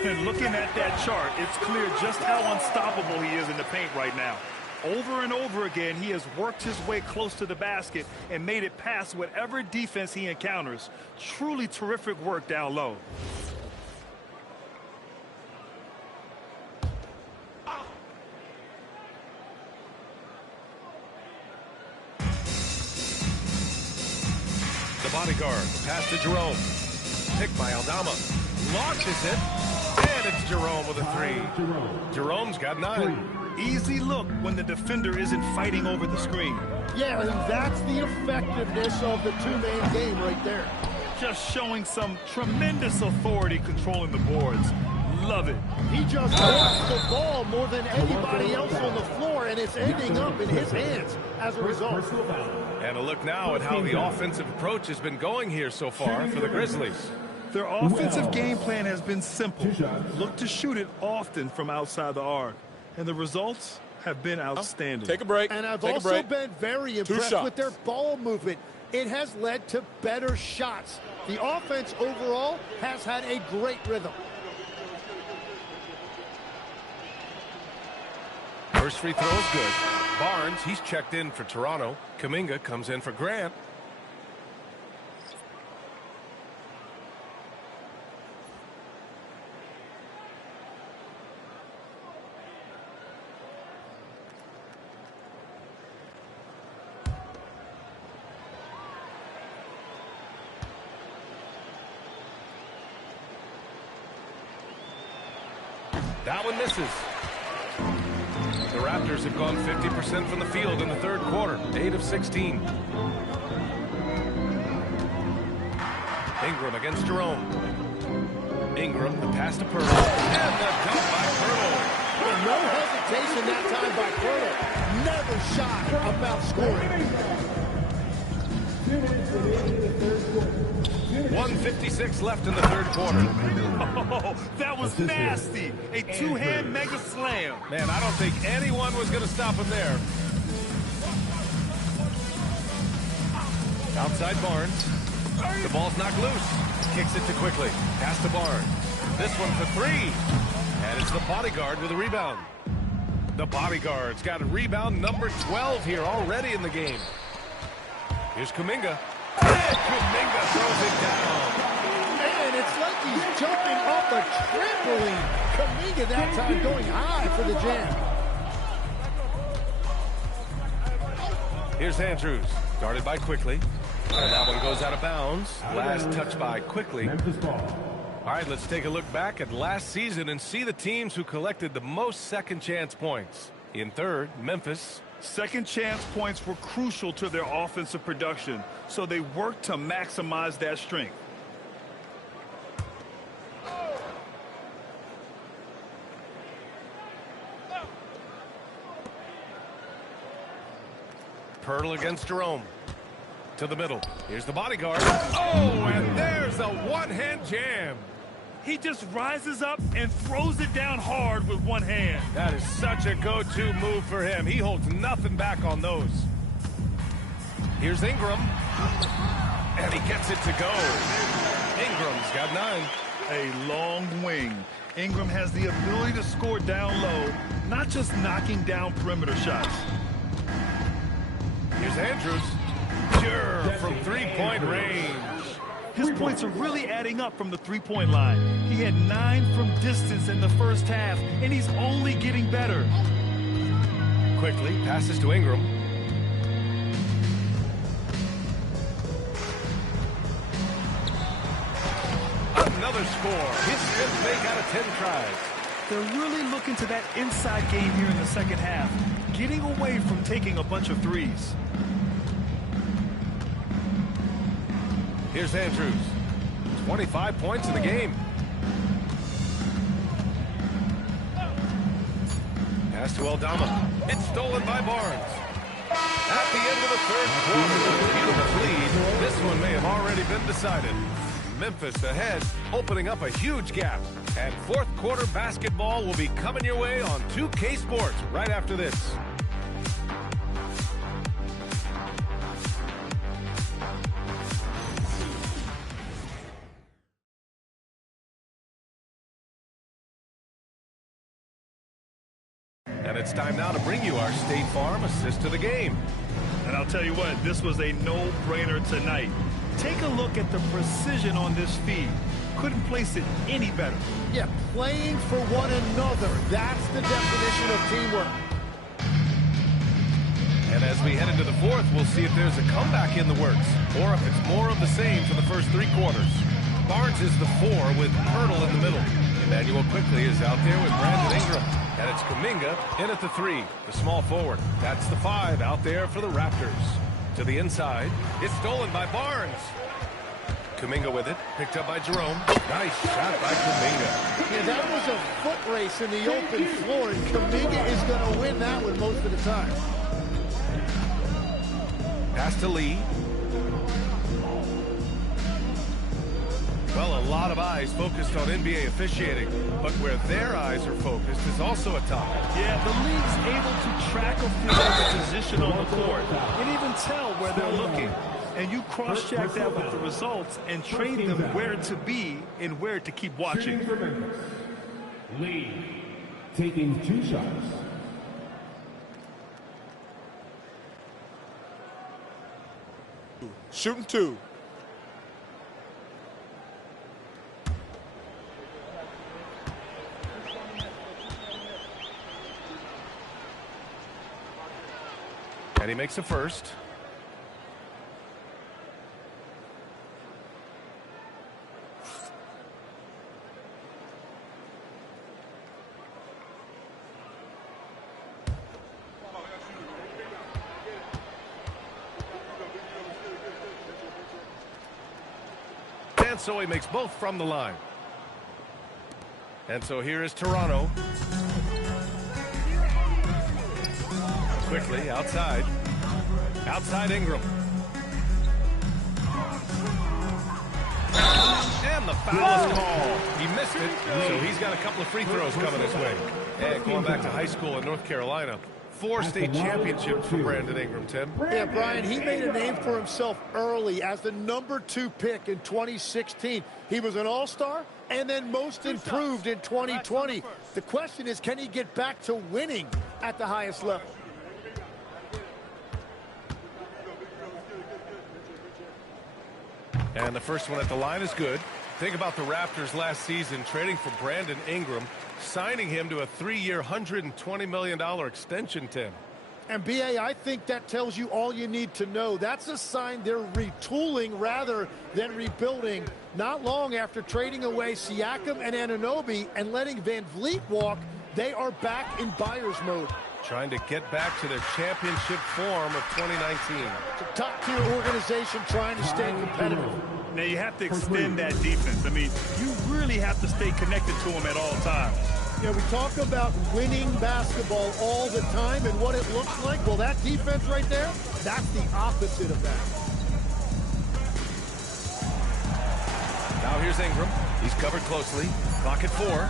And looking at that chart, it's clear just how unstoppable he is in the paint right now. Over and over again, he has worked his way close to the basket and made it past whatever defense he encounters. Truly terrific work down low. The bodyguard. Pass to Jerome. Picked by Aldama. Launches it. And And it's Jerome with a three. Jerome's got 9. Easy look when the defender isn't fighting over the screen. Yeah, and that's the effectiveness of the two-man game right there. Just showing some tremendous authority controlling the boards. Love it. He just wants the ball more than anybody else on the floor, and it's ending up in his hands as a result. And a look now at how the offensive approach has been going here so far for the Grizzlies. Their offensive game plan has been simple. Look to shoot it often from outside the arc. And the results have been outstanding. Take a break. And I've Take also been very impressed with their shots. ball movement. It has led to better shots. The offense overall has had a great rhythm. First free throw is good. Barnes, he's checked in for Toronto. Kuminga comes in for Grant. That one misses. The Raptors have gone 50% from the field in the third quarter, 8 of 16. Ingram against Jerome. Ingram, the pass to Pirtle, and the dunk by Pirtle. No hesitation that time by Pirtle. Never shy about scoring. 1:56 left in the third quarter. Oh, that was nasty. A two-hand mega slam. Man, I don't think anyone was going to stop him there. Outside Barnes. The ball's knocked loose. Kicks it to Quickly. Pass to Barnes. This one for 3. And it's the bodyguard with a rebound. The bodyguard's got a rebound number 12 here already in the game. Here's Kuminga. And Kuminga throws it down. Man, it's like he's jumping off a trampoline. Kuminga that time going high for the jam. Here's Andrews. Guarded by Quickly. And that one goes out of bounds. Last touch by Quickly. All right, let's take a look back at last season and see the teams who collected the most second chance points. In third, Memphis. Second chance points were crucial to their offensive production, so they worked to maximize that strength. Pirtle against Jerome. To the middle. Here's the bodyguard. Oh, and there's a one-hand jam. He just rises up and throws it down hard with one hand. That is such a go-to move for him. He holds nothing back on those. Here's Ingram. And he gets it to go. Ingram's got 9. A long wing. Ingram has the ability to score down low, not just knocking down perimeter shots. Here's Andrews. Sure, from three-point range. His points are really adding up from the three-point line. He had 9 from distance in the first half, and he's only getting better. Quickly passes to Ingram. Another score. His 5th make out of 10 tries. They're really looking to that inside game here in the second half, getting away from taking a bunch of threes. Here's Andrews. 25 points in the game. Pass to Aldama. It's stolen by Barnes. At the end of the third quarter, with a beautiful lead, this one may have already been decided. Memphis ahead, opening up a huge gap. And fourth quarter basketball will be coming your way on 2K Sports right after this. And it's time now to bring you our State Farm assist to the game. And I'll tell you what, this was a no-brainer tonight. Take a look at the precision on this feed. Couldn't place it any better. Yeah, playing for one another. That's the definition of teamwork. And as we head into the fourth, we'll see if there's a comeback in the works, or if it's more of the same for the first 3 quarters. Barnes is the 4 with Pirtle in the middle. Emmanuel quickly is out there with Brandon Ingram. And it's Kuminga in at the 3, the small forward. That's the 5 out there for the Raptors. To the inside. It's stolen by Barnes. Kuminga with it. Picked up by Jerome. Nice shot by Kuminga. Yeah, that was a foot race in the open floor, and Kuminga is going to win that one most of the time. Pass to Lee. Well, a lot of eyes focused on NBA officiating, but where their eyes are focused is also a topic. Yeah, the league's able to track a player's position on the court and even tell where they're looking. And you cross-check that with the results and train them where to be and where to keep watching. Lee taking 2 shots. Shooting 2. And he makes a first. And so he makes both from the line. And so here is Toronto. Quickly outside. Outside Ingram. And the foul is called. He missed it, so he's got a couple of free throws coming his way. And going back to high school in North Carolina, 4 state championships for Brandon Ingram, Tim. Yeah, Brian, he made a name for himself early as the #2 pick in 2016. He was an all-star and then most improved in 2020. The question is, can he get back to winning at the highest level? And the first one at the line is good. Think about the Raptors last season trading for Brandon Ingram, signing him to a 3-year, $120 million extension, Tim. And, B.A., I think that tells you all you need to know. That's a sign they're retooling rather than rebuilding. Not long after trading away Siakam and Anunoby and letting Van Vliet walk, they are back in buyer's mode. Trying to get back to their championship form of 2019. It's a top-tier organization trying to stay competitive. Now, you have to extend that defense. I mean, you really have to stay connected to them at all times. Yeah, we talk about winning basketball all the time and what it looks like. Well, that defense right there, that's the opposite of that. Now here's Ingram. He's covered closely. Clock at 4.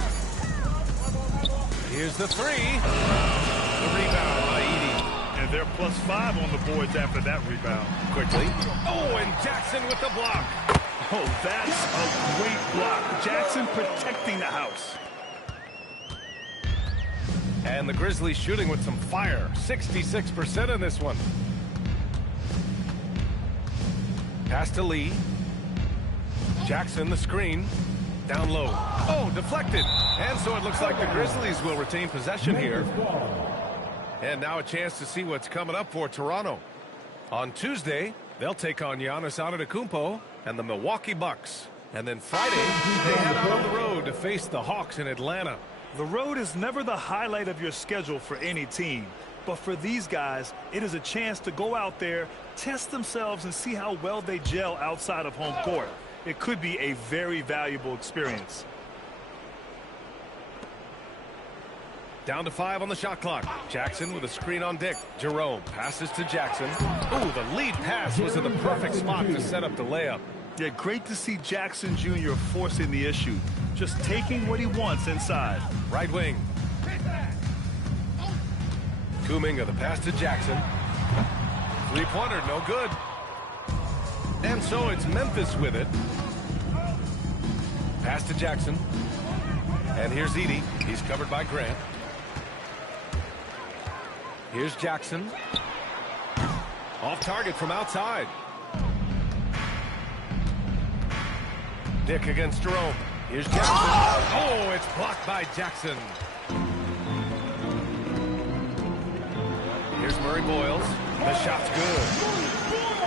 Here's the 3. The rebound by Edey. And they're +5 on the boards after that rebound. Quickly. Oh, and Jackson with the block. Oh, that's a great block. Jackson protecting the house. And the Grizzlies shooting with some fire. 66% in this one. Pass to Lee. Jackson, the screen. Down low. Oh, deflected. And so it looks like the Grizzlies will retain possession here. And now a chance to see what's coming up for Toronto. On Tuesday, they'll take on Giannis Antetokounmpo and the Milwaukee Bucks. And then Friday, they head out on the road to face the Hawks in Atlanta. The road is never the highlight of your schedule for any team. But for these guys, it is a chance to go out there, test themselves, and see how well they gel outside of home court. It could be a very valuable experience. Down to 5 on the shot clock. Jackson with a screen on Dick. Jerome passes to Jackson. Ooh, the lead pass was in the perfect spot to set up the layup. Yeah, great to see Jackson Jr. forcing the issue. Just taking what he wants inside. Right wing. Kuminga, the pass to Jackson. 3-pointer, no good. And so it's Memphis with it. Pass to Jackson. And here's Edey. He's covered by Grant. Here's Jackson. Off target from outside. Dick against Jerome. Here's Jackson. Oh, it's blocked by Jackson. Here's Murray Boyles. The shot's good.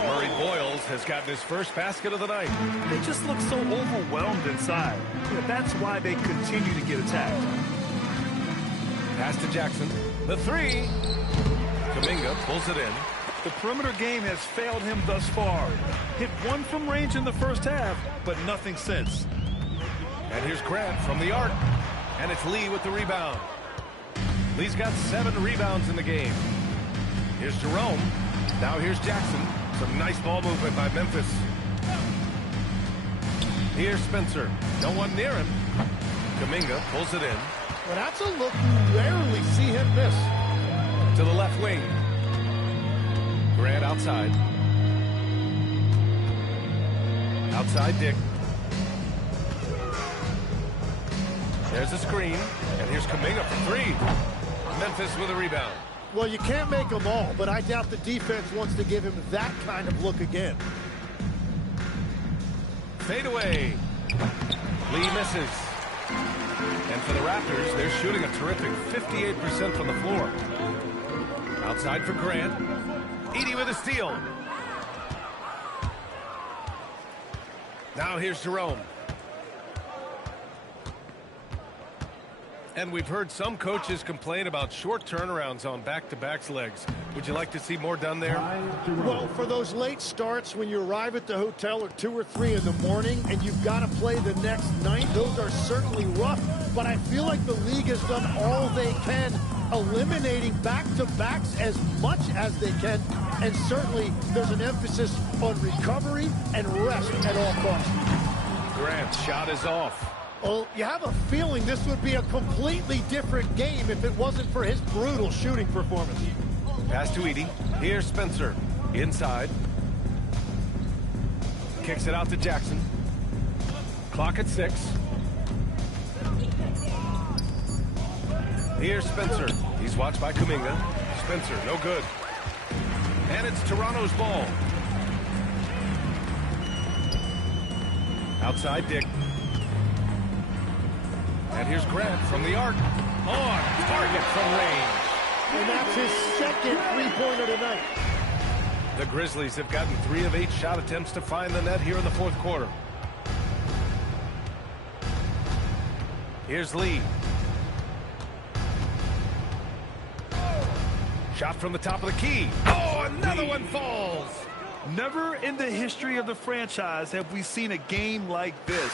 Murray Boyles has gotten his first basket of the night. They just look so overwhelmed inside. That's why they continue to get attacked. Pass to Jackson. The three. Kuminga pulls it in. The perimeter game has failed him thus far. Hit one from range in the first half, but nothing since. And here's Grant from the arc. And it's Lee with the rebound. Lee's got 7 rebounds in the game. Here's Jerome. Now here's Jackson. Some nice ball movement by Memphis. Here's Spencer. No one near him. Kuminga pulls it in. Well, that's a look you rarely see him miss. To the left wing. Grant outside. Outside Dick. There's a screen. And here's Kuminga for 3. Memphis with a rebound. Well, you can't make them all, but I doubt the defense wants to give him that kind of look again. Fade away. Lee misses. And for the Raptors, they're shooting a terrific 58% from the floor. Outside for Grant. Edey with a steal. Now here's Jerome. And we've heard some coaches complain about short turnarounds on back-to-backs legs. Would you like to see more done there? Well, for those late starts when you arrive at the hotel at 2 or 3 in the morning and you've got to play the next night, those are certainly rough. But I feel like the league has done all they can, eliminating back-to-backs as much as they can. And certainly there's an emphasis on recovery and rest at all costs. Grant's shot is off. Well, you have a feeling this would be a completely different game if it wasn't for his brutal shooting performance. Pass to Edey. Here's Spencer. Inside. Kicks it out to Jackson. Clock at 6. Here's Spencer. He's watched by Kuminga. Spencer, no good. And it's Toronto's ball. Outside Dick. And here's Grant from the arc. On target from range. And that's his second three-pointer tonight. The Grizzlies have gotten 3 of 8 shot attempts to find the net here in the fourth quarter. Here's Lee. Shot from the top of the key. Oh, another one falls. Never in the history of the franchise have we seen a game like this.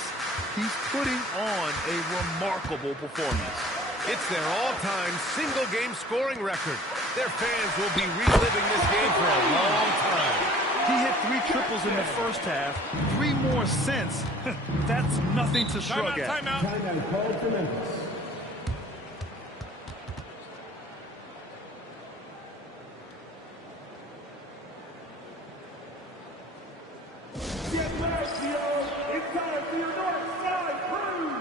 He's putting on a remarkable performance. It's their all-time single-game scoring record. Their fans will be reliving this game for a long time. He hit 3 triples in the first half, 3 more since. That's nothing to shrug at. Timeout called for Memphis. Get back, Theo. It's time for your North Side Crew.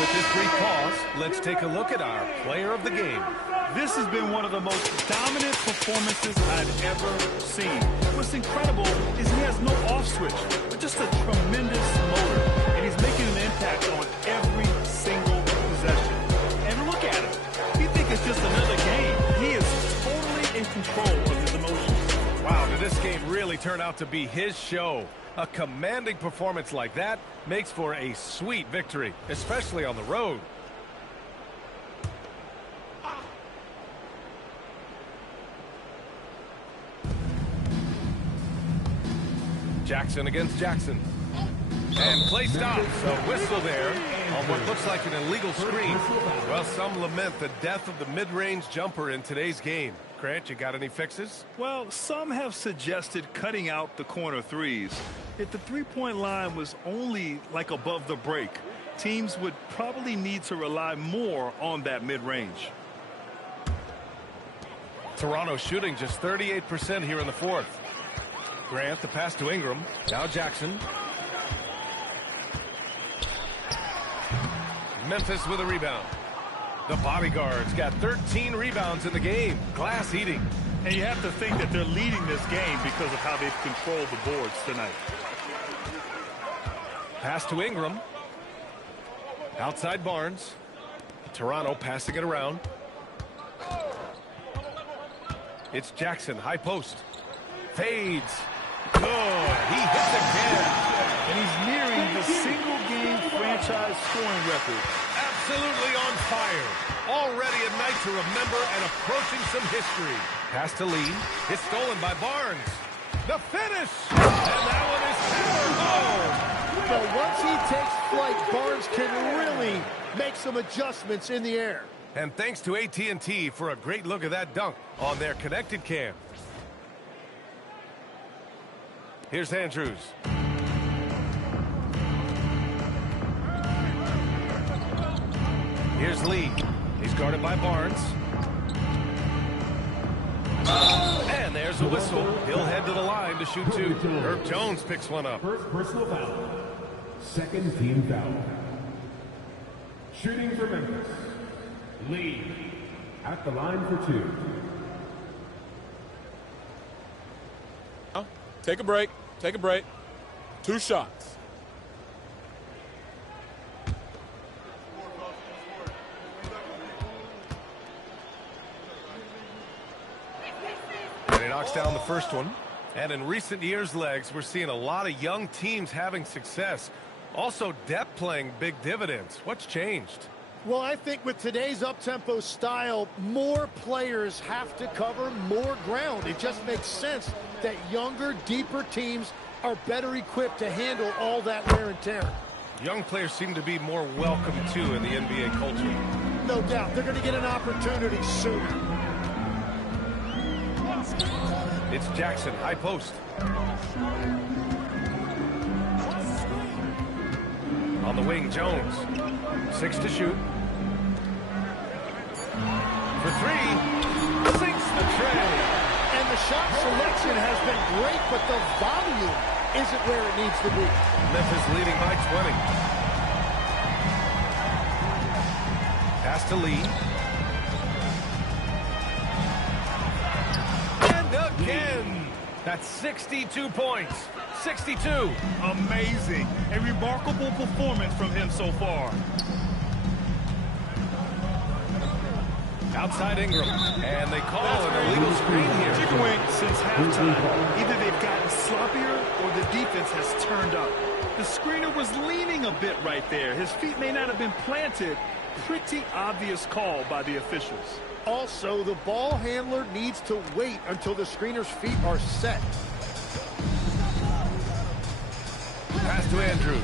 With this brief pause, let's take a look at our player of the game. This has been one of the most dominant performances I've ever seen. What's incredible is he has no off switch, but just a tremendous motor. And he's making an impact on every single possession. And look at him. You think it's just another game. He is totally in control of his emotions. Wow, did this game really turn out to be his show? A commanding performance like that makes for a sweet victory, especially on the road. Jackson against Jackson. And play stops. A whistle there on what looks like an illegal screen. Well, some lament the death of the mid-range jumper in today's game. Grant, you got any fixes? Well, some have suggested cutting out the corner threes. If the three-point line was only like above the break, teams would probably need to rely more on that mid-range. Toronto shooting just 38% here in the fourth. Grant, the pass to Ingram. Now Jackson. Memphis with a rebound. The Bodyguards got 13 rebounds in the game. Glass eating. And you have to think that they're leading this game because of how they've controlled the boards tonight. Pass to Ingram. Outside Barnes. Toronto passing it around. It's Jackson, high post. Fades. Good. He hits again. And he's nearing the single-game franchise scoring record. Absolutely on fire. Already a night to remember and approaching some history. Pass to Lee. It's stolen by Barnes. The finish. And that one is hammered home. But once he takes flight, Barnes can really make some adjustments in the air. And thanks to AT&T for a great look at that dunk on their connected cam. Here's Andrews. Here's Lee. He's guarded by Barnes. And there's a whistle. He'll head to the line to shoot two. Herb Jones picks one up. First personal foul. Second team foul. Shooting for Memphis. Lee at the line for two. Take a break. Take a break. 2 shots. And he knocks down the first one. And in recent years, Legs, we're seeing a lot of young teams having success. Also, depth playing big dividends. What's changed? Well, I think with today's up-tempo style, more players have to cover more ground. It just makes sense that younger, deeper teams are better equipped to handle all that wear and tear. Young players seem to be more welcome, too, in the NBA culture. No doubt. They're going to get an opportunity sooner. It's Jackson, high post. On the wing, Jones. 6 to shoot. For 3. Sinks the tray. And the shot selection has been great, but the volume isn't where it needs to be. Memphis leading by 20. Pass to Lee. And again. That's 62 points. 62. Amazing. A remarkable performance from him so far. Outside Ingram. And they call an illegal screen here. Chicken wing since halftime. Either they've gotten sloppier or the defense has turned up. The screener was leaning a bit right there. His feet may not have been planted. Pretty obvious call by the officials. Also, the ball handler needs to wait until the screener's feet are set. Pass to Andrews.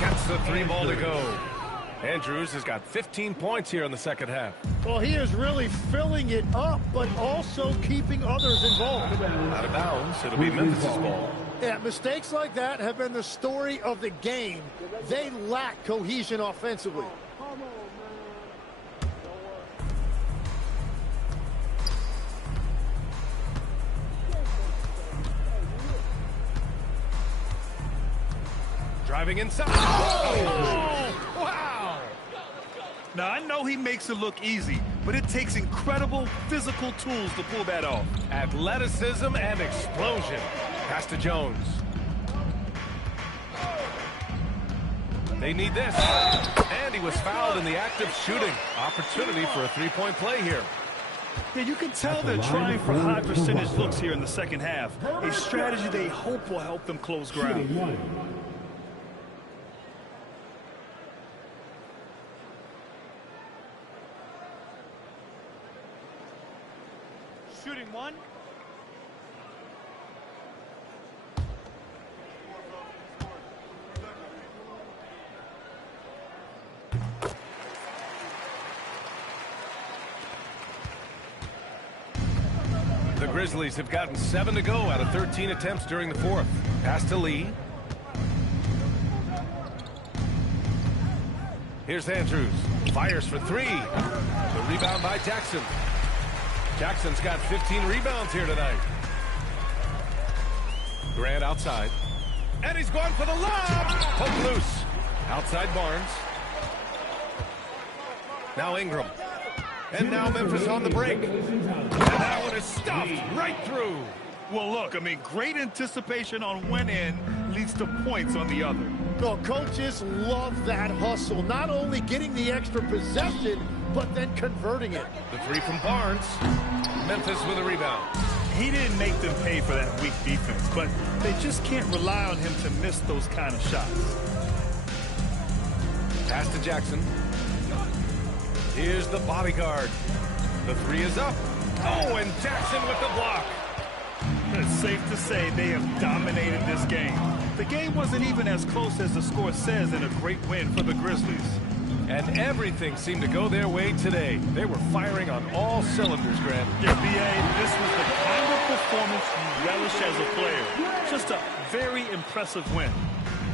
Gets the 3 ball to go. Andrews has got 15 points here in the second half. Well, he is really filling it up, but also keeping others involved. Out of bounds. It'll be Memphis' ball. Yeah, mistakes like that have been the story of the game. They lack cohesion offensively. Driving inside. Oh! Wow! Now, I know he makes it look easy, but it takes incredible physical tools to pull that off. Athleticism and explosion. Pass to Jones. They need this. And he was fouled in the act of shooting. Opportunity for a 3-point play here. Yeah, you can tell they're trying for high percentage looks here in the second half. A strategy they hope will help them close ground. Shooting 1. Grizzlies have gotten 7 to go out of 13 attempts during the fourth. Pass to Lee. Here's Andrews. Fires for 3. The rebound by Jackson. Jackson's got 15 rebounds here tonight. Grant outside. And he's going for the lob. Hook loose. Outside Barnes. Now Ingram. And now Memphis on the break. And that one is stuffed right through. Well, look, I mean, great anticipation on one end leads to points on the other. Well, coaches love that hustle. Not only getting the extra possession, but then converting it. The 3 from Barnes. Memphis with a rebound. He didn't make them pay for that weak defense, but they just can't rely on him to miss those kind of shots. Pass to Jackson. Here's the bodyguard. The 3 is up. Oh, and Jackson with the block. It's safe to say they have dominated this game. The game wasn't even as close as the score says in a great win for the Grizzlies. And everything seemed to go their way today. They were firing on all cylinders, Grant. Yeah, B.A., this was the kind of performance you relish as a player. Just a very impressive win.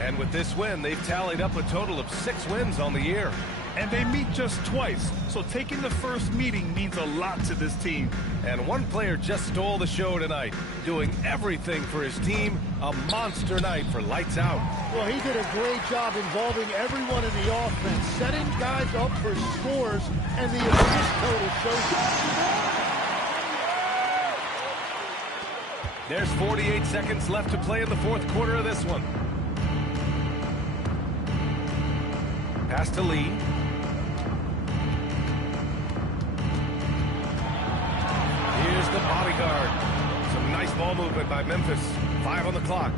And with this win, they've tallied up a total of 6 wins on the year. And they meet just twice, so taking the first meeting means a lot to this team. And one player just stole the show tonight, doing everything for his team. A monster night for Lights Out. Well, he did a great job involving everyone in the offense, setting guys up for scores, and the assist total shows it. There's 48 seconds left to play in the fourth quarter of this one. Pass to Lee. Here's the bodyguard. Some nice ball movement by Memphis. 5 on the clock.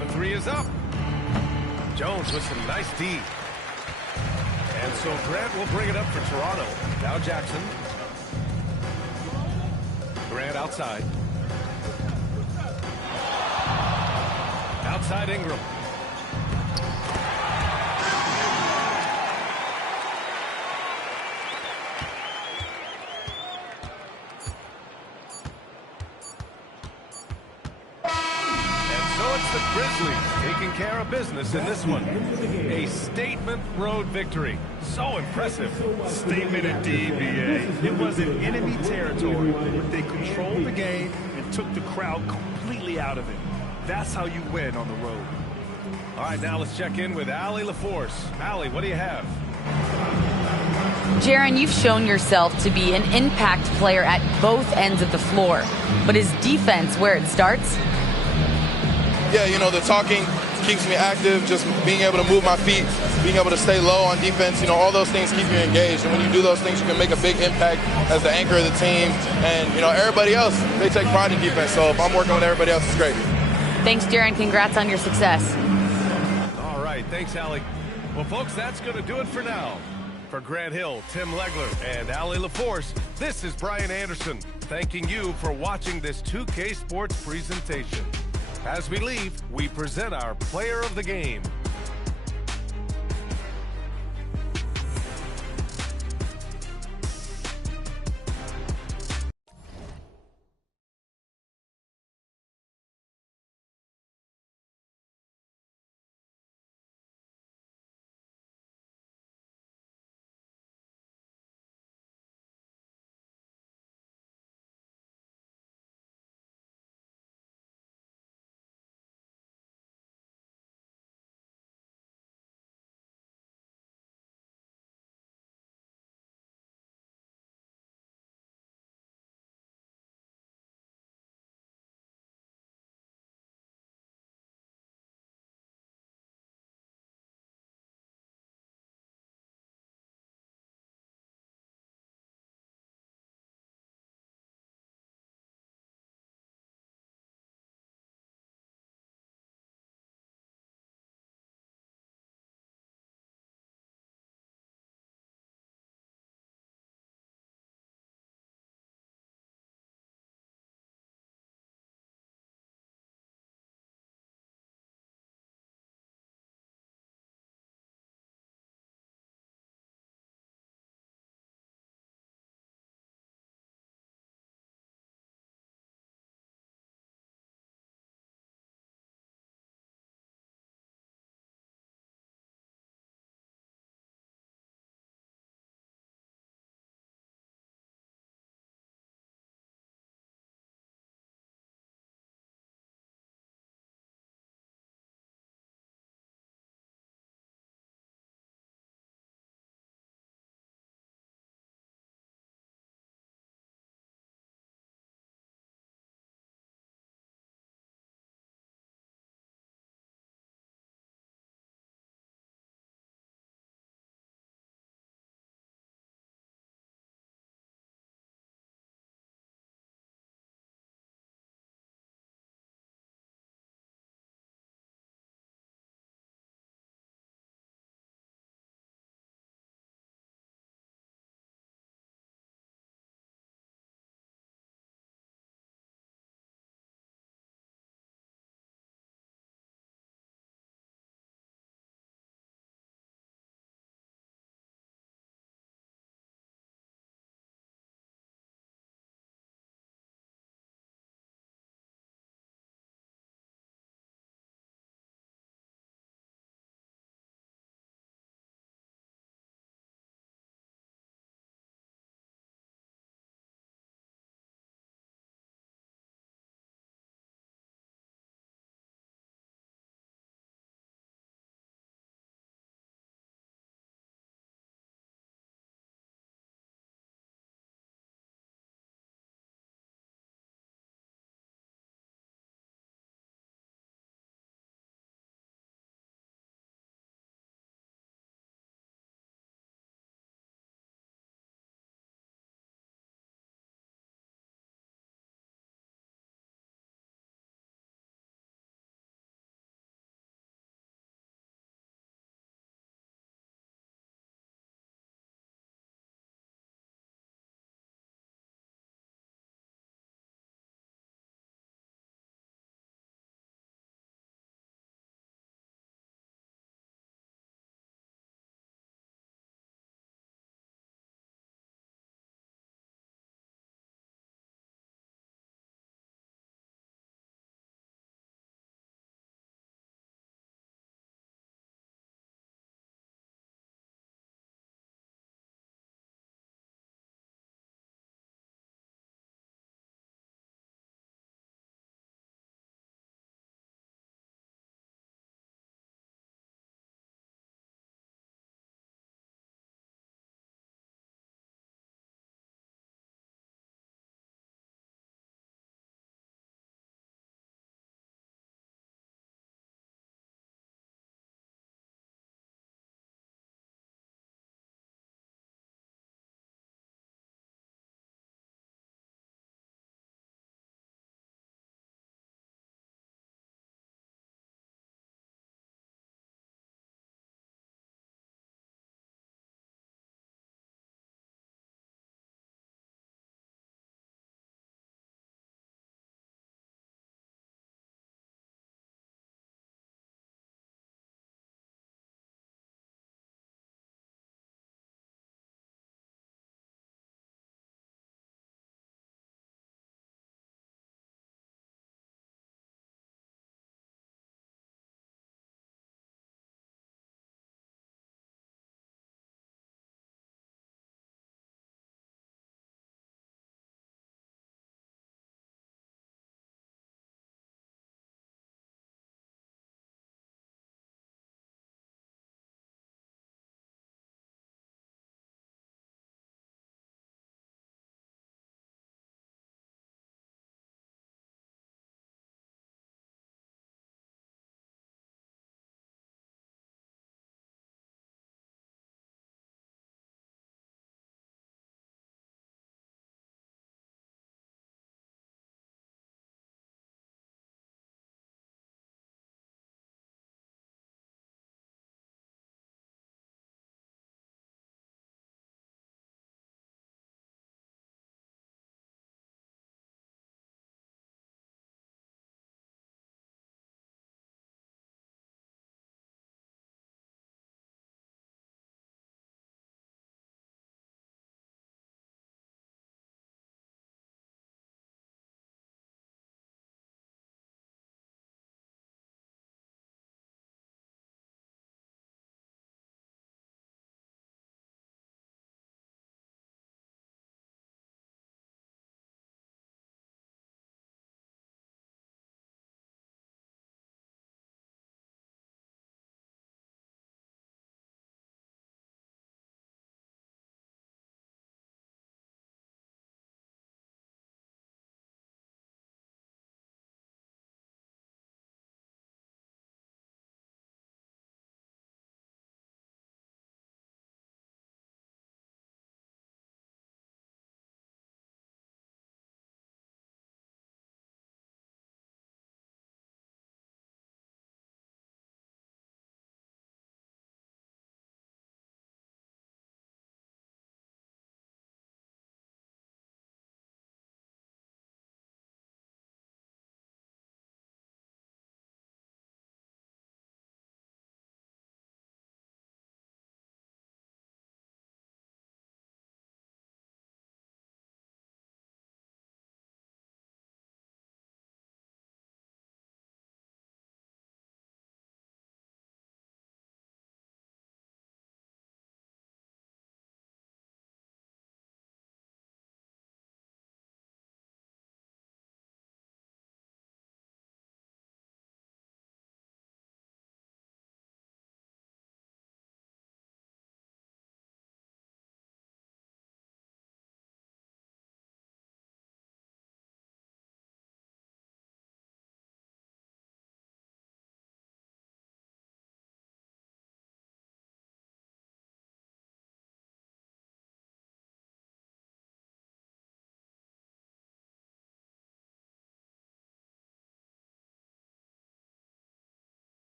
The 3 is up. Jones with some nice D. And so Grant will bring it up for Toronto. Now Jackson. Grant outside. Outside Ingram. The Grizzlies taking care of business in this one. A statement road victory. So impressive. Statement indeed, B.A. It was in enemy territory, but they controlled the game and took the crowd completely out of it. That's how you win on the road. All right, now let's check in with Allie LaForce. Allie, what do you have? Jaren, you've shown yourself to be an impact player at both ends of the floor. But is defense where it starts? Yeah, you know, the talking keeps me active, just being able to move my feet, being able to stay low on defense, you know, all those things keep you engaged. And when you do those things, you can make a big impact as the anchor of the team. And, you know, everybody else, they take pride in defense. So if I'm working with everybody else, it's great. Thanks, Jaren. Congrats on your success. All right. Thanks, Allie. Well, folks, that's going to do it for now. For Grant Hill, Tim Legler, and Allie LaForce, this is Brian Anderson, thanking you for watching this 2K Sports presentation. As we leave, we present our player of the game.